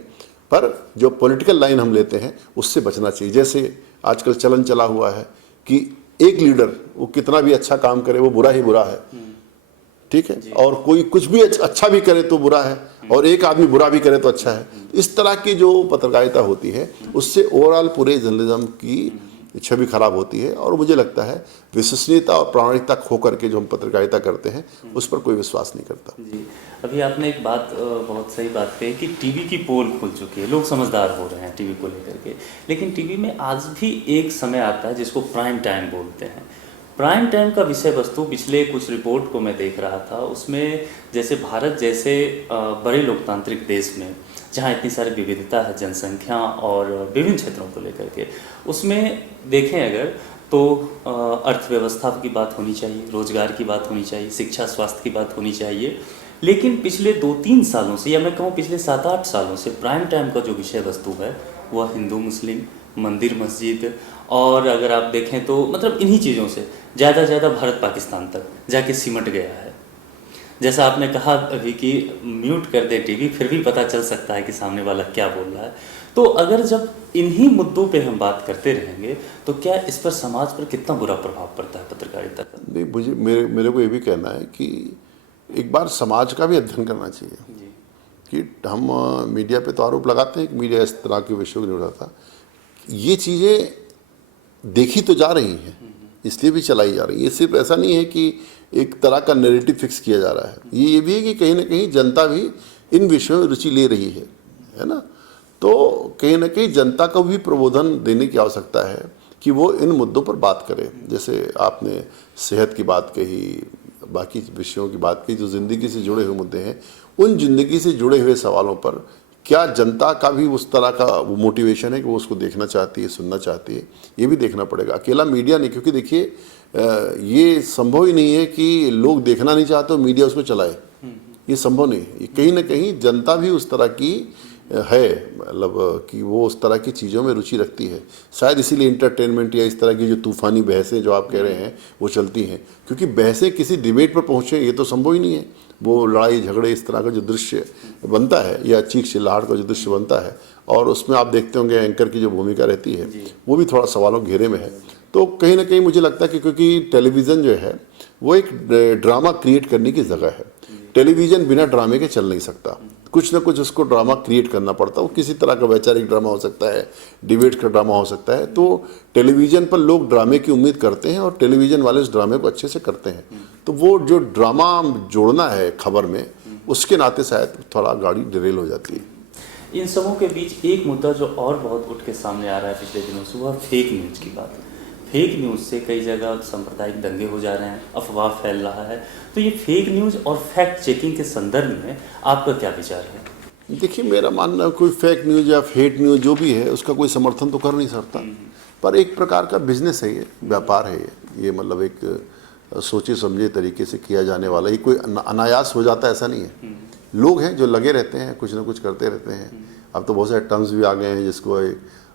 पर जो पॉलिटिकल लाइन हम लेते हैं उससे बचना चाहिए। जैसे आजकल चलन चला हुआ है कि एक लीडर वो कितना भी अच्छा काम करे वो बुरा ही बुरा है, ठीक है, और कोई कुछ भी अच्छा भी करे तो बुरा है, और एक आदमी बुरा भी करे तो अच्छा है। इस तरह की जो पत्रकारिता होती है उससे ओवरऑल पूरे जर्नलिज्म की छवि खराब होती है। और मुझे लगता है विश्वसनीयता और प्रामाणिकता खो करके जो हम पत्रकारिता करते हैं उस पर कोई विश्वास नहीं करता। जी, अभी आपने एक बात बहुत सही बात कही कि टीवी की पोल खुल चुकी है, लोग समझदार हो रहे हैं टीवी को लेकर के। लेकिन टीवी में आज भी एक समय आता है जिसको प्राइम टाइम बोलते हैं। प्राइम टाइम का विषय वस्तु पिछले कुछ रिपोर्ट को मैं देख रहा था, उसमें जैसे भारत जैसे बड़े लोकतांत्रिक देश में जहाँ इतनी सारी विविधता है, जनसंख्या और विभिन्न क्षेत्रों को लेकर के, उसमें देखें अगर तो अर्थव्यवस्था की बात होनी चाहिए, रोजगार की बात होनी चाहिए, शिक्षा स्वास्थ्य की बात होनी चाहिए। लेकिन पिछले 2-3 सालों से, या मैं कहूँ पिछले 7-8 सालों से प्राइम टाइम का जो विषय वस्तु है वह हिंदू मुस्लिम, मंदिर मस्जिद, और अगर आप देखें तो मतलब इन्हीं चीज़ों से ज़्यादा भारत पाकिस्तान तक जाके सिमट गया है। जैसा आपने कहा अभी कि म्यूट कर दे टीवी फिर भी पता चल सकता है कि सामने वाला क्या बोल रहा है। तो अगर जब इन्हीं मुद्दों पे हम बात करते रहेंगे तो क्या इस पर समाज पर कितना बुरा प्रभाव पड़ता है पत्रकारिता का? नहीं, मेरे को ये भी कहना है कि एक बार समाज का भी अध्ययन करना चाहिए जी। कि हम मीडिया पे तो आरोप लगाते हैं कि मीडिया इस तरह के विषयों को नहीं उठाता। ये चीज़ें देखी तो जा रही हैं, इसलिए भी चलाई जा रही है। ये सिर्फ ऐसा नहीं है कि एक तरह का नैरेटिव फिक्स किया जा रहा है, ये भी है कि कहीं ना कहीं जनता भी इन विषयों में रुचि ले रही है ना। तो कहीं ना कहीं जनता को भी प्रबोधन देने की आवश्यकता है कि वो इन मुद्दों पर बात करे। जैसे आपने सेहत की बात कही, बाकी विषयों की बात कही, जो ज़िंदगी से जुड़े हुए मुद्दे हैं, उन ज़िंदगी से जुड़े हुए सवालों पर क्या जनता का भी उस तरह का वो मोटिवेशन है कि वो उसको देखना चाहती है, सुनना चाहती है, ये भी देखना पड़ेगा। अकेला मीडिया नहीं, क्योंकि देखिए ये संभव ही नहीं है कि लोग देखना नहीं चाहते और मीडिया उसको चलाए, ये संभव नहीं है। ये कहीं ना कहीं जनता भी उस तरह की है, मतलब कि वो उस तरह की चीज़ों में रुचि रखती है। शायद इसीलिए इंटरटेनमेंट या इस तरह की जो तूफ़ानी बहसें जो आप कह रहे हैं वो चलती हैं, क्योंकि बहसें किसी डिबेट पर पहुँचे ये तो संभव ही नहीं है। वो लड़ाई झगड़े इस तरह का जो दृश्य बनता है या चीख चिल्लाहट का जो दृश्य बनता है, और उसमें आप देखते होंगे एंकर की जो भूमिका रहती है वो भी थोड़ा सवालों के घेरे में है। तो कहीं ना कहीं मुझे लगता है कि क्योंकि टेलीविज़न जो है वो एक ड्रामा क्रिएट करने की जगह है। टेलीविज़न बिना ड्रामे के चल नहीं सकता, कुछ ना कुछ उसको ड्रामा क्रिएट करना पड़ता है। वो किसी तरह का वैचारिक ड्रामा हो सकता है, डिबेट का ड्रामा हो सकता है। तो टेलीविज़न पर लोग ड्रामे की उम्मीद करते हैं और टेलीविज़न वाले उस ड्रामे को अच्छे से करते हैं। तो वो जो ड्रामा जोड़ना है खबर में, उसके नाते शायद थोड़ा गाड़ी डिरेल हो जाती है। इन सबों के बीच एक मुद्दा जो और बहुत उठ के सामने आ रहा है पिछले दिनों से, वह फेक न्यूज़ की बात है। फेक न्यूज़ से कई जगह सांप्रदायिक दंगे हो जा रहे हैं, अफवाह फैल रहा है। तो ये फेक न्यूज़ और फैक्ट चेकिंग के संदर्भ में आपका क्या विचार है? देखिए, मेरा मानना है कोई फेक न्यूज़ या फेक न्यूज़ जो भी है उसका कोई समर्थन तो कर नहीं सकता, पर एक प्रकार का बिजनेस है, ये व्यापार है। ये मतलब एक सोचे समझे तरीके से किया जाने वाला, ये कोई अनायास हो जाता है ऐसा नहीं है। लोग हैं जो लगे रहते हैं, कुछ ना कुछ करते रहते हैं। अब तो बहुत सारे टर्म्स भी आ गए हैं जिसको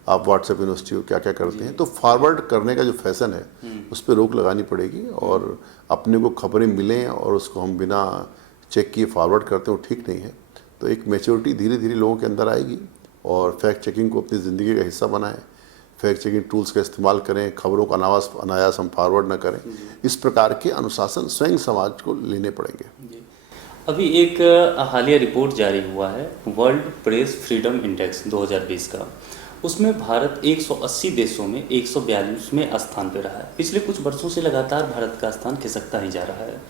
आप व्हाट्सएप यूनिवर्सिटी क्या क्या करते हैं। तो फॉरवर्ड करने का जो फैशन है उस पर रोक लगानी पड़ेगी, और अपने को खबरें मिलें और उसको हम बिना चेक किए फॉरवर्ड करते हैं, वो ठीक नहीं है। तो एक मैच्योरिटी धीरे धीरे लोगों के अंदर आएगी और फैक्ट चेकिंग को अपनी ज़िंदगी का हिस्सा बनाएं, फैक्ट चेकिंग टूल्स का इस्तेमाल करें, खबरों का अनायास हम फॉरवर्ड न करें। इस प्रकार के अनुशासन स्वयं समाज को लेने पड़ेंगे। अभी एक हालिया रिपोर्ट जारी हुआ है, वर्ल्ड प्रेस फ्रीडम इंडेक्स 2020 का। उसमें भारत 180 देशों में 142वें स्थान पर रहा है। पिछले कुछ वर्षों से लगातार भारत का स्थान खिसकता ही जा रहा है।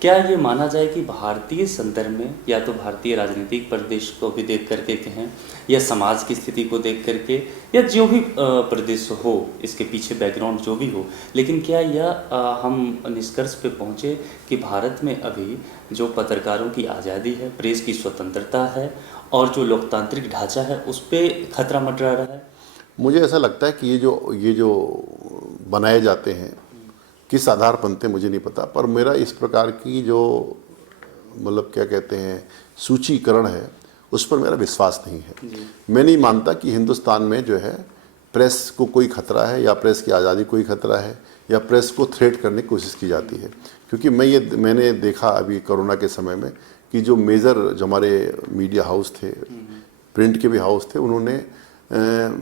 क्या ये माना जाए कि भारतीय संदर्भ में, या तो भारतीय राजनीतिक परिदृश्य को भी देख करके कहें, या समाज की स्थिति को देख करके, या जो भी परिदृश्य हो, इसके पीछे बैकग्राउंड जो भी हो, लेकिन क्या यह हम निष्कर्ष पे पहुँचे कि भारत में अभी जो पत्रकारों की आज़ादी है, प्रेस की स्वतंत्रता है, और जो लोकतांत्रिक ढांचा है उस पर खतरा मंडरा रहा है? मुझे ऐसा लगता है कि ये जो बनाए जाते हैं, किस आधार बनते मुझे नहीं पता, पर मेरा इस प्रकार की जो मतलब क्या कहते हैं सूचीकरण है उस पर मेरा विश्वास नहीं है। मैं नहीं मानता कि हिंदुस्तान में जो है प्रेस को कोई खतरा है, या प्रेस की आज़ादी कोई खतरा है, या प्रेस को थ्रेट करने की कोशिश की जाती है। क्योंकि मैंने देखा अभी कोरोना के समय में कि जो मेजर जो हमारे मीडिया हाउस थे, प्रिंट के भी हाउस थे, उन्होंने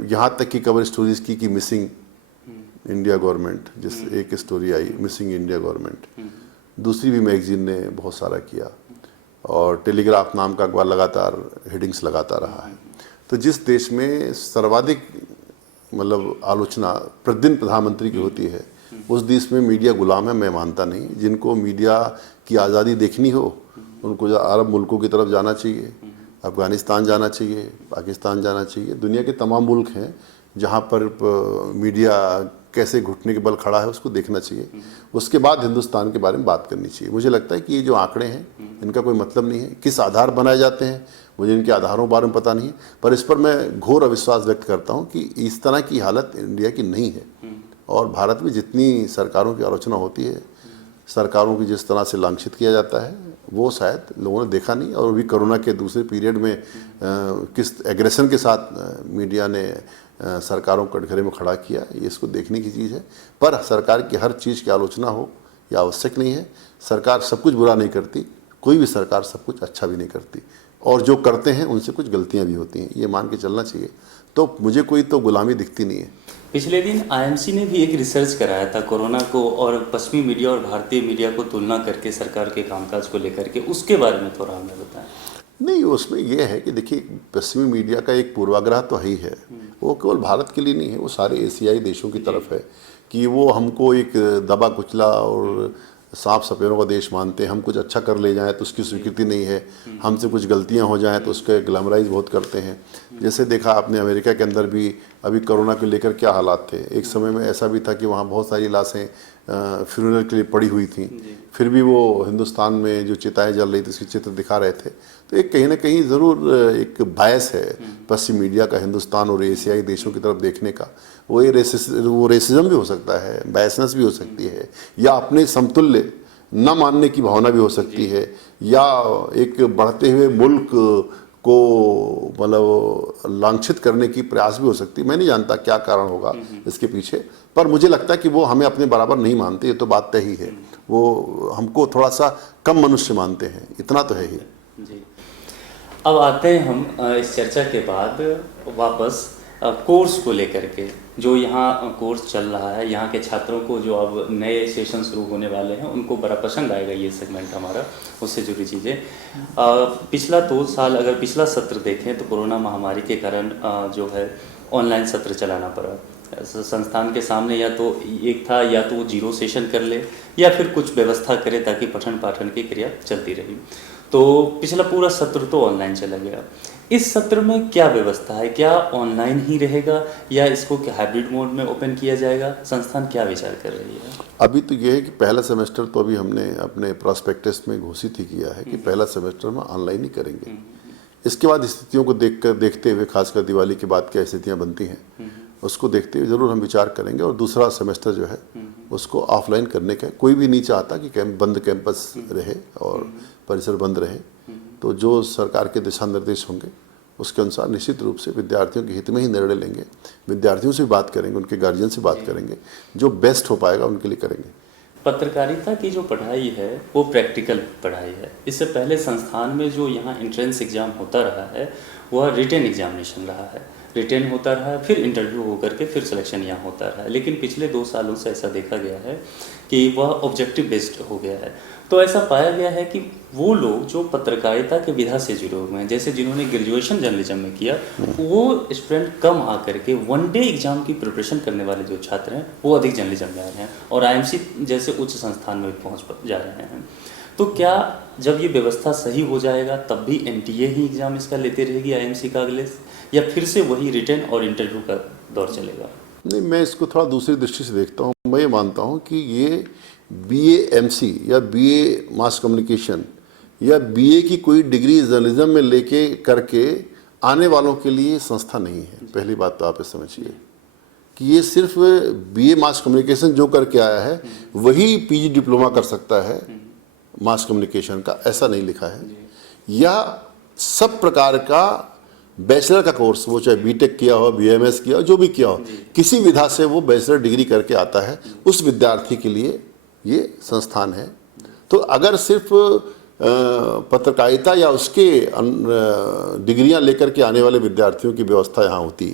यहाँ तक की कवर स्टोरीज की मिसिंग इंडिया गवर्नमेंट, जिस एक story I missing India government, दूसरी भी मैगजीन ने बहुत सारा किया, और टेलीग्राफ नाम का अखबार लगातार हेडिंग्स लगाता रहा है। तो जिस देश में सर्वाधिक मतलब आलोचना प्रतिदिन प्रधानमंत्री की होती है, उस देश में मीडिया गुलाम है, मैं मानता नहीं। जिनको मीडिया की आज़ादी देखनी हो उनको अरब मुल्कों की तरफ जाना चाहिए, अफ़गानिस्तान जाना चाहिए, पाकिस्तान जाना चाहिए। दुनिया के तमाम मुल्क हैं जहाँ पर मीडिया कैसे घुटने के बल खड़ा है उसको देखना चाहिए। उसके बाद हिंदुस्तान के बारे में बात करनी चाहिए। मुझे लगता है कि ये जो आंकड़े हैं इनका कोई मतलब नहीं है। किस आधार बनाए जाते हैं मुझे इनके आधारों के बारे में पता नहीं है, पर इस पर मैं घोर अविश्वास व्यक्त करता हूँ कि इस तरह की हालत इंडिया की नहीं है। और भारत में जितनी सरकारों की आलोचना होती है, सरकारों की जिस तरह से लांछित किया जाता है, वो शायद लोगों ने देखा नहीं। और अभी कोरोना के दूसरे पीरियड में किस एग्रेशन के साथ मीडिया ने सरकारों को कटघरे में खड़ा किया, ये इसको देखने की चीज़ है। पर सरकार की हर चीज़ की आलोचना हो यह आवश्यक नहीं है। सरकार सब कुछ बुरा नहीं करती, कोई भी सरकार सब कुछ अच्छा भी नहीं करती, और जो करते हैं उनसे कुछ गलतियां भी होती हैं, ये मान के चलना चाहिए। तो मुझे कोई तो गुलामी दिखती नहीं है। पिछले दिन आईएमसी ने भी एक रिसर्च कराया था कोरोना को और पश्चिमी मीडिया और भारतीय मीडिया को तुलना करके सरकार के कामकाज को लेकर के, उसके बारे में थोड़ा हमें बताएं। नहीं, उसमें यह है कि देखिए पश्चिमी मीडिया का एक पूर्वाग्रह तो है ही है, वो केवल भारत के लिए नहीं है, वो सारे एशियाई देशों की तरफ है कि वो हमको एक दबा कुचला और सांप सपेरों का देश मानते हैं। हम कुछ अच्छा कर ले जाएं तो उसकी स्वीकृति नहीं है, हमसे कुछ गलतियां हो जाएं तो उसके ग्लैमराइज बहुत करते हैं। जैसे देखा आपने अमेरिका के अंदर भी अभी कोरोना को लेकर क्या हालात थे। एक समय में ऐसा भी था कि वहाँ बहुत सारी लाशें फ्यूनरल के लिए पड़ी हुई थी, फिर भी वो हिंदुस्तान में जो चिताएं जल रही थी उसके चित्र दिखा रहे थे। तो एक कहीं ना कहीं ज़रूर एक बायस है पश्चिम मीडिया का हिंदुस्तान और एशियाई देशों की तरफ देखने का। वो रेसिज्म भी हो सकता है, बायसनेस भी हो सकती है, या अपने समतुल्य न मानने की भावना भी हो सकती है, या एक बढ़ते हुए मुल्क को मतलब लांछित करने की प्रयास भी हो सकती है। मैं नहीं जानता क्या कारण होगा इसके पीछे, पर मुझे लगता है कि वो हमें अपने बराबर नहीं मानते, ये तो बात तय ही है। वो हमको थोड़ा सा कम मनुष्य मानते हैं, इतना तो है ही। जी, अब आते हैं हम इस चर्चा के बाद वापस कोर्स को लेकर के, जो यहाँ कोर्स चल रहा है, यहाँ के छात्रों को जो अब नए सेशन शुरू होने वाले हैं उनको बड़ा पसंद आएगा ये सेगमेंट हमारा, उससे जुड़ी चीज़ें। पिछला 2 साल अगर पिछला सत्र देखें तो कोरोना महामारी के कारण जो है ऑनलाइन सत्र चलाना पड़ा। संस्थान के सामने या तो एक था, या तो वो 0 सेशन कर ले या फिर कुछ व्यवस्था करे ताकि पठन पाठन की क्रिया चलती रही। तो पिछला पूरा सत्र तो ऑनलाइन चला गया। इस सत्र में क्या व्यवस्था है? क्या ऑनलाइन ही रहेगा या इसको क्या हाइब्रिड मोड में ओपन किया जाएगा? संस्थान क्या विचार कर रही है? अभी तो ये है कि पहला सेमेस्टर तो अभी हमने अपने प्रॉस्पेक्टस में घोषित ही किया है कि पहला सेमेस्टर में ऑनलाइन ही करेंगे। इसके बाद स्थितियों को देखते हुए, खासकर दिवाली के बाद क्या स्थितियाँ बनती हैं उसको देखते हुए ज़रूर हम विचार करेंगे, और दूसरा सेमेस्टर जो है उसको ऑफलाइन करने का। कोई भी नहीं चाहता कि बंद कैंपस रहे और परिसर बंद रहे। तो जो सरकार के दिशा निर्देश होंगे उसके अनुसार निश्चित रूप से विद्यार्थियों के हित में ही निर्णय लेंगे। विद्यार्थियों से बात करेंगे, उनके गार्जियन से बात करेंगे, जो बेस्ट हो पाएगा उनके लिए करेंगे। पत्रकारिता की जो पढ़ाई है वो प्रैक्टिकल पढ़ाई है। इससे पहले संस्थान में जो यहाँ एंट्रेंस एग्ज़ाम होता रहा है वह रिटेन एग्जामिनेशन रहा है। रिटेन होता रहा है, फिर इंटरव्यू होकर के फिर सिलेक्शन यहाँ होता रहा है। लेकिन पिछले 2 सालों से ऐसा देखा गया है कि वह ऑब्जेक्टिव बेस्ड हो गया है। तो ऐसा पाया गया है कि वो लोग जो पत्रकारिता के विधा से जुड़े हुए हैं, जैसे जिन्होंने ग्रेजुएशन जर्नलिज्म में किया, वो स्टूडेंट कम आकर के 1 डे एग्जाम की प्रिपरेशन करने वाले जो छात्र हैं वो अधिक जर्नलिज्म में आ रहे हैं और आईएमसी जैसे उच्च संस्थान में पहुँच जा रहे हैं। तो क्या जब ये व्यवस्था सही हो जाएगा तब भी एनटीए ही एग्ज़ाम इसका लेते रहेगी आईएमसी का अगले, या फिर से वही रिटेन और इंटरव्यू का दौर चलेगा? नहीं, मैं इसको थोड़ा दूसरी दृष्टि से देखता हूँ। मैं ये मानता हूँ कि ये BA-MC या BA मास कम्युनिकेशन या BA की कोई डिग्री जर्नलिज्म में लेके करके आने वालों के लिए संस्था नहीं है। पहली बात तो आप इस समझिए कि ये सिर्फ BA मास कम्युनिकेशन जो करके आया है वही PG डिप्लोमा कर सकता है मास कम्युनिकेशन का, ऐसा नहीं लिखा है। या सब प्रकार का बैचलर का कोर्स, वो चाहे बीटेक किया हो, BMS किया हो, जो भी किया हो, किसी विधा से वो बैचलर डिग्री करके आता है, उस विद्यार्थी के लिए ये संस्थान है। तो अगर सिर्फ पत्रकारिता या उसके डिग्रियां लेकर के आने वाले विद्यार्थियों की व्यवस्था यहाँ होती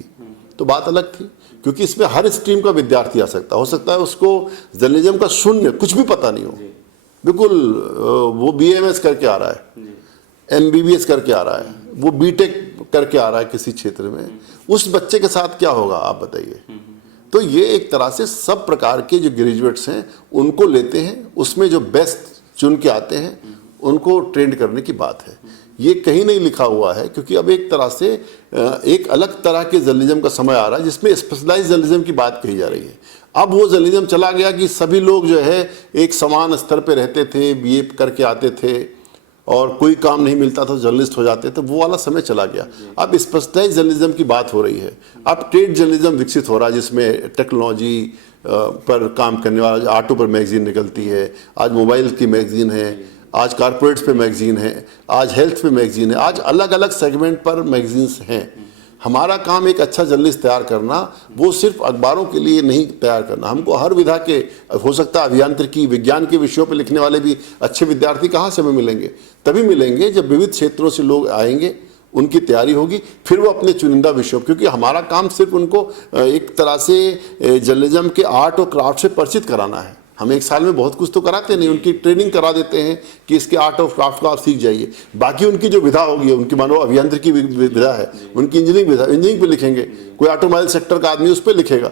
तो बात अलग थी, क्योंकि इसमें हर स्ट्रीम का विद्यार्थी आ सकता हो सकता है उसको जर्नलिज्म का शून्य कुछ भी पता नहीं हो, बिल्कुल वो BMS करके आ रहा है, MBBS करके आ रहा है, वो बीटेक करके आ रहा है किसी क्षेत्र में, उस बच्चे के साथ क्या होगा आप बताइए। तो ये एक तरह से सब प्रकार के जो ग्रेजुएट्स हैं उनको लेते हैं, उसमें जो बेस्ट चुन के आते हैं उनको ट्रेंड करने की बात है। ये कहीं नहीं लिखा हुआ है, क्योंकि अब एक तरह से एक अलग तरह के जर्नलिज्म का समय आ रहा है जिसमें स्पेशलाइज जर्नलिज्म की बात कही जा रही है। अब वो जर्नलिज्म चला गया कि सभी लोग जो है एक समान स्तर पे रहते थे, BA करके आते थे और कोई काम नहीं मिलता था जर्नलिस्ट हो जाते थे, वो वाला समय चला गया। अब स्पेशलाइज जर्नलिज्म की बात हो रही है। अब ट्रेड जर्नलिज्म विकसित हो रहा है जिसमें टेक्नोलॉजी पर काम करने वाला, ऑटो पर मैगजीन निकलती है, आज मोबाइल की मैगजीन है, आज कारपोरेट्स पे मैगजीन है, आज हेल्थ पे मैगजीन है, आज अलग अलग सेगमेंट पर मैगजीन्स हैं। हमारा काम एक अच्छा जर्नलिस्ट तैयार करना, वो सिर्फ अखबारों के लिए नहीं तैयार करना, हमको हर विधा के, हो सकता है अभियांत्रिकी विज्ञान के विषयों पर लिखने वाले भी अच्छे विद्यार्थी कहाँ से हमें मिलेंगे? तभी मिलेंगे जब विविध क्षेत्रों से लोग आएंगे, उनकी तैयारी होगी, फिर वो अपने चुनिंदा विषयों, क्योंकि हमारा काम सिर्फ उनको एक तरह से जर्नलिज्म के आर्ट और क्राफ्ट से परिचित कराना है। हम एक साल में बहुत कुछ तो कराते नहीं, उनकी ट्रेनिंग करा देते हैं कि इसके आर्ट ऑफ क्राफ्ट को आप सीख जाइए। बाकी उनकी जो विधा होगी, उनकी मानो अभियांत्रिकी विधा है, उनकी इंजीनियरिंग विधा, इंजीनियरिंग पे लिखेंगे, कोई ऑटोमोबाइल सेक्टर का आदमी उस पर लिखेगा,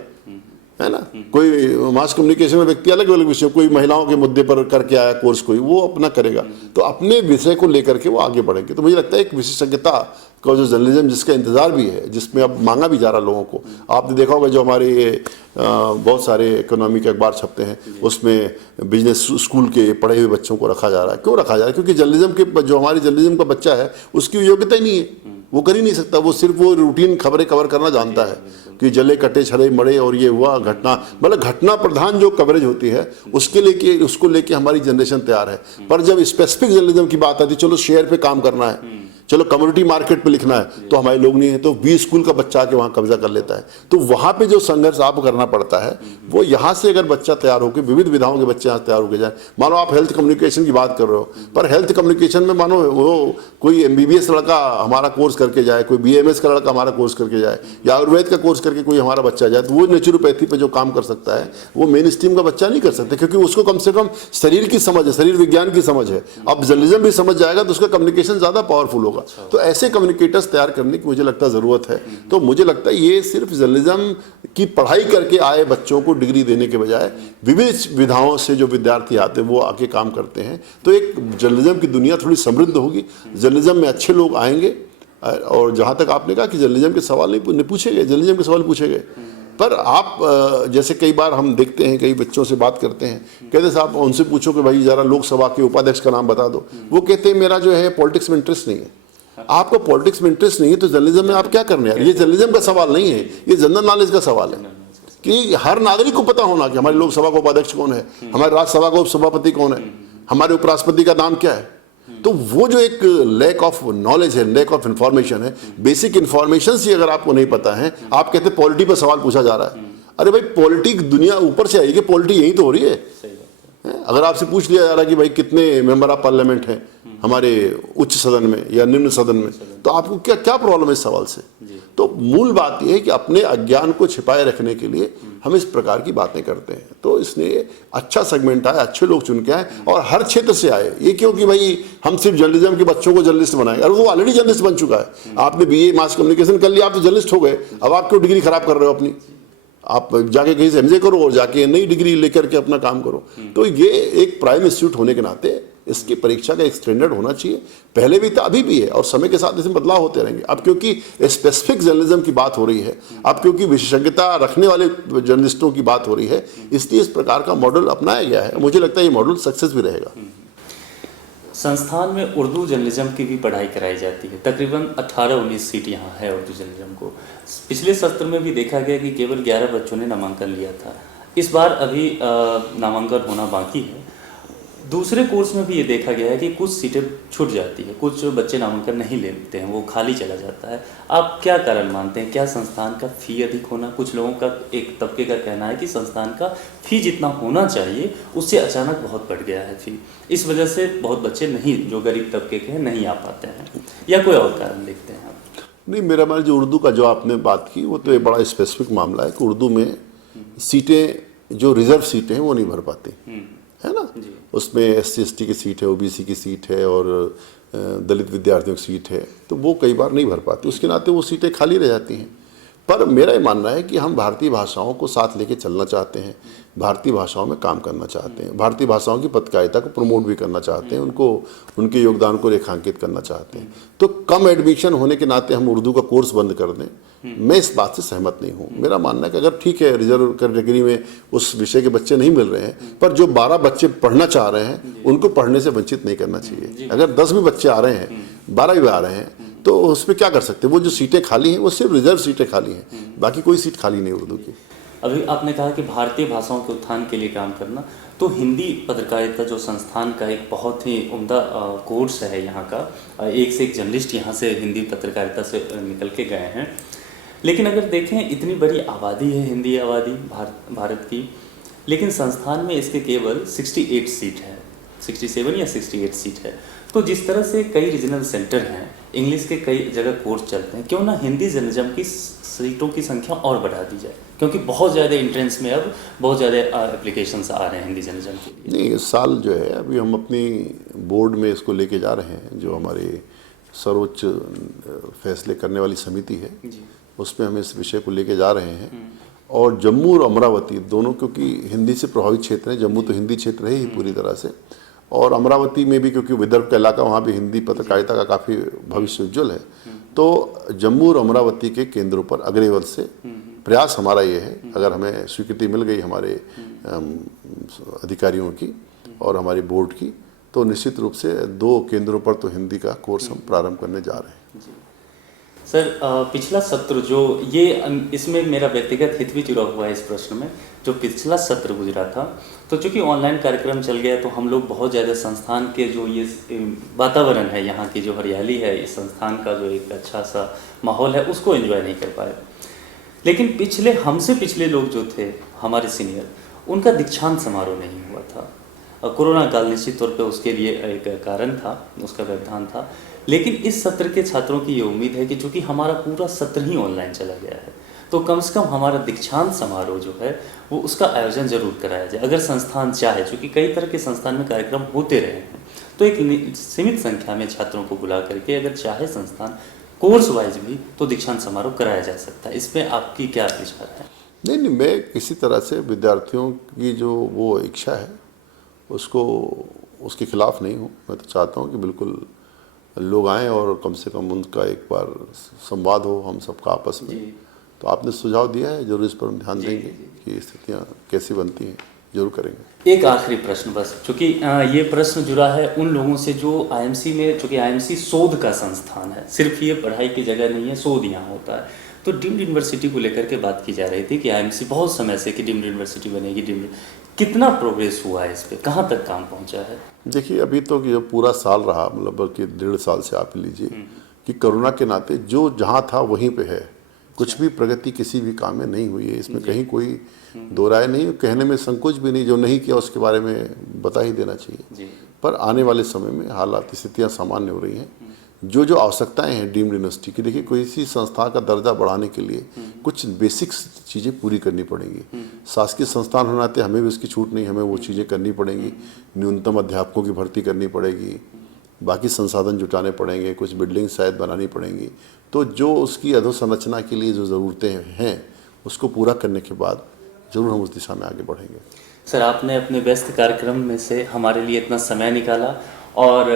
है ना। कोई मास कम्युनिकेशन में व्यक्ति अलग अलग विषय, कोई महिलाओं के मुद्दे पर करके आया कोर्स, कोई वो अपना करेगा, तो अपने विषय को लेकर के वो आगे बढ़ेंगे। तो मुझे लगता है एक विशेषज्ञता का जो जर्नलिज्म जिसका इंतजार भी है, जिसमें अब मांगा भी जा रहा लोगों को। आपने देखा होगा जो हमारे बहुत सारे इकोनॉमी के अखबार छपते हैं, उसमें बिजनेस स्कूल के पढ़े हुए बच्चों को रखा जा रहा है। क्यों रखा जा रहा है? क्योंकि जर्नलिज्म के जो हमारी जर्नलिज्म का बच्चा है उसकी योग्यता ही नहीं है, वो कर ही नहीं सकता। वो सिर्फ वो रूटीन खबरें कवर करना जानता है कि जले कटे छड़े मरे और ये हुआ घटना, मतलब घटना प्रधान जो कवरेज होती है उसको लेके हमारी जनरेशन तैयार है। पर जब स्पेसिफिक जर्नलिज्म की बात आती है, चलो शेयर पे काम करना है, चलो कम्युनिटी मार्केट पे लिखना है, तो हमारे लोग नहीं है, तो 20 स्कूल का बच्चा आके वहाँ कब्जा कर लेता है। तो वहाँ पे जो संघर्ष आपको करना पड़ता है वो यहाँ से अगर बच्चा तैयार होकर, विविध विधाओं के बच्चे यहाँ तैयार होकर जाए। मानो आप हेल्थ कम्युनिकेशन की बात कर रहे हो, पर हेल्थ कम्युनिकेशन में मानो वो कोई MBBS लड़का हमारा कोर्स करके जाए, कोई BMS का लड़का हमारा कोर्स करके जाए, या आयुर्वेद का कोर्स करके कोई हमारा बच्चा जाए, तो वो नेचुरोपैथी पे जो काम कर सकता है वो मेन स्ट्रीम का बच्चा नहीं कर सकता, क्योंकि उसको कम से कम शरीर की समझ है, शरीर विज्ञान की समझ है। अब जर्नलिज्म भी समझ जाएगा तो उसका कम्युनिकेशन ज़्यादा पावरफुल होगा। तो ऐसे कम्युनिकेटर्स तैयार करने की मुझे लगता है ज़रूरत है। तो मुझे लगता है ये सिर्फ जर्नलिज्म की पढ़ाई करके आए बच्चों को डिग्री देने के बजाय विविध विधाओं से जो विद्यार्थी आते हैं वो आके काम करते हैं, तो एक जर्नलिज्म की दुनिया थोड़ी समृद्ध होगी, जर्नलिज्म में अच्छे लोग आएंगे। और जहाँ तक आपने कहा कि जर्नलिज्म के सवाल नहीं पूछे गए, जर्नलिज्म के सवाल पूछे गए, पर आप जैसे कई बार हम देखते हैं, कई बच्चों से बात करते हैं, कहते साहब उनसे पूछो कि भाई ज़रा लोकसभा के उपाध्यक्ष का नाम बता दो, वो कहते हैं मेरा जो है पॉलिटिक्स में इंटरेस्ट नहीं है। आपको पॉलिटिक्स में इंटरेस्ट नहीं है तो जर्नलिज्म में आप क्या करने यार? ये जर्नलिज्म का सवाल नहीं है, ये जनरल नॉलेज का सवाल है कि हर नागरिक को पता होना कि हमारी लोकसभा का उपाध्यक्ष कौन है, हमारे राज्यसभा का उपसभापति कौन है, हमारे उपराष्ट्रपति का नाम क्या है। तो वो जो एक लैक ऑफ नॉलेज है, लैक ऑफ इंफॉर्मेशन है, बेसिक इंफॉर्मेशन ही अगर आपको नहीं पता है, आप कहते पॉलिटी पर सवाल पूछा जा रहा है। अरे भाई पॉलिटी दुनिया ऊपर से आएगी, पॉलिटी यही तो हो रही है। अगर आपसे पूछ लिया जा रहा है कि भाई कितने मेंबर ऑफ पार्लियामेंट हैं हमारे उच्च सदन में या निम्न सदन में, तो आपको क्या क्या प्रॉब्लम है इस सवाल से? तो मूल बात यह है कि अपने अज्ञान को छिपाए रखने के लिए हम इस प्रकार की बातें करते हैं। तो इसलिए अच्छा सेगमेंट आए, अच्छे लोग चुन के आए और हर क्षेत्र से आए। ये क्यों कि भाई हम सिर्फ जर्नलिज्म के बच्चों को जर्नलिस्ट बनाएंगे, और वो ऑलरेडी जर्नलिस्ट बन चुका है। आपने BA मास कम्युनिकेशन कर लिया, आप तो जर्नलिस्ट हो गए, अब आप क्यों डिग्री खराब कर रहे हो अपनी? आप जाके कहीं से MA करो और जाके नई डिग्री लेकर के अपना काम करो। तो ये एक प्राइम इंस्टीट्यूट होने के नाते इसकी परीक्षा का एक स्टैंडर्ड होना चाहिए, पहले भी था अभी भी है, और समय के साथ इसमें बदलाव होते रहेंगे। अब क्योंकि स्पेसिफिक जर्नलिज्म की बात हो रही है, अब क्योंकि विशेषज्ञता रखने वाले जर्नलिस्टों की बात हो रही है, इसलिए इस प्रकार का मॉडल अपनाया गया है। मुझे लगता है ये मॉडल सक्सेस भी रहेगा। संस्थान में उर्दू जर्नलिज्म की भी पढ़ाई कराई जाती है, तकरीबन 18-19 सीट यहाँ है उर्दू जर्नलिज्म को। पिछले सत्र में भी देखा गया कि केवल 11 बच्चों ने नामांकन लिया था, इस बार अभी नामांकन होना बाकी है। दूसरे कोर्स में भी ये देखा गया है कि कुछ सीटें छूट जाती है, कुछ बच्चे नामांकन नहीं लेते हैं, वो खाली चला जाता है। आप क्या कारण मानते हैं? क्या संस्थान का फ़ी अधिक होना? कुछ लोगों का, एक तबके का कहना है कि संस्थान का फ़ी जितना होना चाहिए उससे अचानक बहुत बढ़ गया है फ़ी, इस वजह से बहुत बच्चे नहीं, जो गरीब तबके के हैं, नहीं आ पाते हैं, या कोई और कारण देखते हैं आप? नहीं, मेरा मान जो उर्दू का जो आपने बात की वो तो एक बड़ा स्पेसिफिक मामला है कि उर्दू में सीटें, जो रिजर्व सीटें हैं वो नहीं भर पाती, है ना। उसमें SC/ST की सीट है, OBC की सीट है और दलित विद्यार्थियों की सीट है, तो वो कई बार नहीं भर पाती, उसके नाते वो सीटें खाली रह जाती हैं। पर मेरा ये मानना है कि हम भारतीय भाषाओं को साथ लेके चलना चाहते हैं, भारतीय भाषाओं में काम करना चाहते हैं, भारतीय भाषाओं की पत्रकारिता को प्रमोट भी करना चाहते हैं, उनको, उनके योगदान को रेखांकित करना चाहते हैं। तो कम एडमिशन होने के नाते हम उर्दू का कोर्स बंद कर दें, मैं इस बात से सहमत नहीं हूँ। मेरा मानना है कि अगर ठीक है रिजर्व कैटेगरी में उस विषय के बच्चे नहीं मिल रहे हैं, पर जो 12 बच्चे पढ़ना चाह रहे हैं उनको पढ़ने से वंचित नहीं करना चाहिए। अगर 10 भी बच्चे आ रहे हैं, 12 भी आ रहे हैं, तो उसमें क्या कर सकते हैं? वो जो सीटें खाली हैं वो सिर्फ रिजर्व सीटें खाली हैं, बाकी कोई सीट खाली नहीं उर्दू की। अभी आपने कहा कि भारतीय भाषाओं के उत्थान के लिए काम करना, तो हिंदी पत्रकारिता जो संस्थान का एक बहुत ही उम्दा कोर्स है यहाँ का, एक से एक जर्नलिस्ट यहाँ से हिंदी पत्रकारिता से निकल के गए हैं। लेकिन अगर देखें, इतनी बड़ी आबादी है हिंदी आबादी भारत की, लेकिन संस्थान में इसके केवल 68 सीट है, 67 या 68 सीट है। तो जिस तरह से कई रीजनल सेंटर हैं, इंग्लिश के कई जगह कोर्स चलते हैं, क्यों ना हिंदी जर्नलिज्म की सीटों की संख्या और बढ़ा दी जाए, क्योंकि बहुत ज़्यादा एंट्रेंस में अब बहुत ज़्यादा एप्लीकेशंस आ रहे हैं हिंदी जर्नलिज्म के लिए। नहीं, इस साल जो है अभी हम अपनी बोर्ड में इसको लेके जा रहे हैं, जो हमारे सर्वोच्च फैसले करने वाली समिति है, उसमें हम इस विषय को लेके जा रहे हैं। और जम्मू और अमरावती दोनों, क्योंकि हिंदी से प्रभावित क्षेत्र है, जम्मू तो हिंदी क्षेत्र है ही पूरी तरह से, और अमरावती में भी क्योंकि विदर्भ का इलाका, वहाँ भी हिंदी पत्रकारिता का काफ़ी भविष्य उज्ज्वल है। तो जम्मू और अमरावती के केंद्रों पर अग्रवल से प्रयास हमारा ये है, अगर हमें स्वीकृति मिल गई हमारे अधिकारियों की और हमारी बोर्ड की, तो निश्चित रूप से 2 केंद्रों पर तो हिंदी का कोर्स हम प्रारंभ करने जा रहे हैं। सर, पिछला सत्र जो ये इसमें मेरा व्यक्तिगत हित भी जुड़ा हुआ है इस प्रश्न में। जो पिछला सत्र गुजरा था, तो चूंकि ऑनलाइन कार्यक्रम चल गया, तो हम लोग बहुत ज़्यादा संस्थान के जो ये वातावरण है, यहाँ की जो हरियाली है, इस संस्थान का जो एक अच्छा सा माहौल है, उसको एंजॉय नहीं कर पाए। लेकिन हमसे पिछले लोग जो थे, हमारे सीनियर, उनका दीक्षांत समारोह नहीं हुआ था। कोरोना काल निश्चित तौर पे उसके लिए एक कारण था, उसका व्यवधान था। लेकिन इस सत्र के छात्रों की ये उम्मीद है कि चूंकि हमारा पूरा सत्र ही ऑनलाइन चला गया है, तो कम से कम हमारा दीक्षांत समारोह जो है वो उसका आयोजन जरूर कराया जाए। अगर संस्थान चाहे, चूँकि कई तरह के संस्थान में कार्यक्रम होते रहे हैं, तो एक सीमित संख्या में छात्रों को बुला करके अगर चाहे संस्थान कोर्स वाइज भी, तो दीक्षांत समारोह कराया जा सकता है। इसमें आपकी क्या विचार है? नहीं, मैं किसी तरह से विद्यार्थियों की जो वो इच्छा है उसके खिलाफ नहीं हूँ। मैं तो चाहता हूँ कि बिल्कुल लोग आएँ और कम से कम उनका एक बार संवाद हो हम सबका आपस में। तो आपने सुझाव दिया है, जरूर इस पर हम ध्यान देंगे कि स्थितियाँ कैसी बनती हैं, जरूर करेंगे। एक आखिरी प्रश्न बस, चूँकि ये प्रश्न जुड़ा है उन लोगों से जो आईएमसी में, चूँकि आईएमसी शोध का संस्थान है, सिर्फ ये पढ़ाई की जगह नहीं है, शोध यहाँ होता है। तो डीम्ड यूनिवर्सिटी को लेकर के बात की जा रही थी कि आईएमसी बहुत समय से कि डीम्ड यूनिवर्सिटी बनेगी, कितना प्रोग्रेस हुआ है इस पर, कहाँ तक काम पहुँचा है? देखिए, अभी तो जो पूरा साल रहा, मतलब बल्कि 1.5 साल से आप लीजिए कि कोरोना के नाते जो जहाँ था वहीं पे है, कुछ भी प्रगति किसी भी काम में नहीं हुई है। इसमें कहीं कोई दो राय नहीं, कहने में संकोच भी नहीं। जो नहीं किया उसके बारे में बता ही देना चाहिए। पर आने वाले समय में हालात, स्थितियाँ सामान्य हो रही हैं। जो आवश्यकताएं हैं डीम्ड यूनिवर्सिटी की, देखिए कोई सी संस्था का दर्जा बढ़ाने के लिए कुछ बेसिक्स चीज़ें पूरी करनी पड़ेंगी। शासकीय संस्थान होने नाते हमें भी उसकी छूट नहीं, हमें वो चीज़ें करनी पड़ेंगी। न्यूनतम अध्यापकों की भर्ती करनी पड़ेगी, बाकी संसाधन जुटाने पड़ेंगे, कुछ बिल्डिंग शायद बनानी पड़ेंगी। तो जो उसकी अधोसंरचना के लिए जो ज़रूरतें हैं उसको पूरा करने के बाद ज़रूर हम उस दिशा में आगे बढ़ेंगे। सर, आपने अपने व्यस्त कार्यक्रम में से हमारे लिए इतना समय निकाला और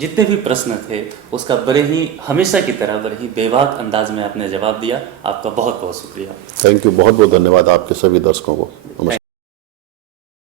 जितने भी प्रश्न थे उसका बड़े ही, हमेशा की तरह बड़े ही बेबाक अंदाज में आपने जवाब दिया। आपका बहुत बहुत शुक्रिया। थैंक यू, बहुत बहुत धन्यवाद आपके सभी दर्शकों को। नमस्कार।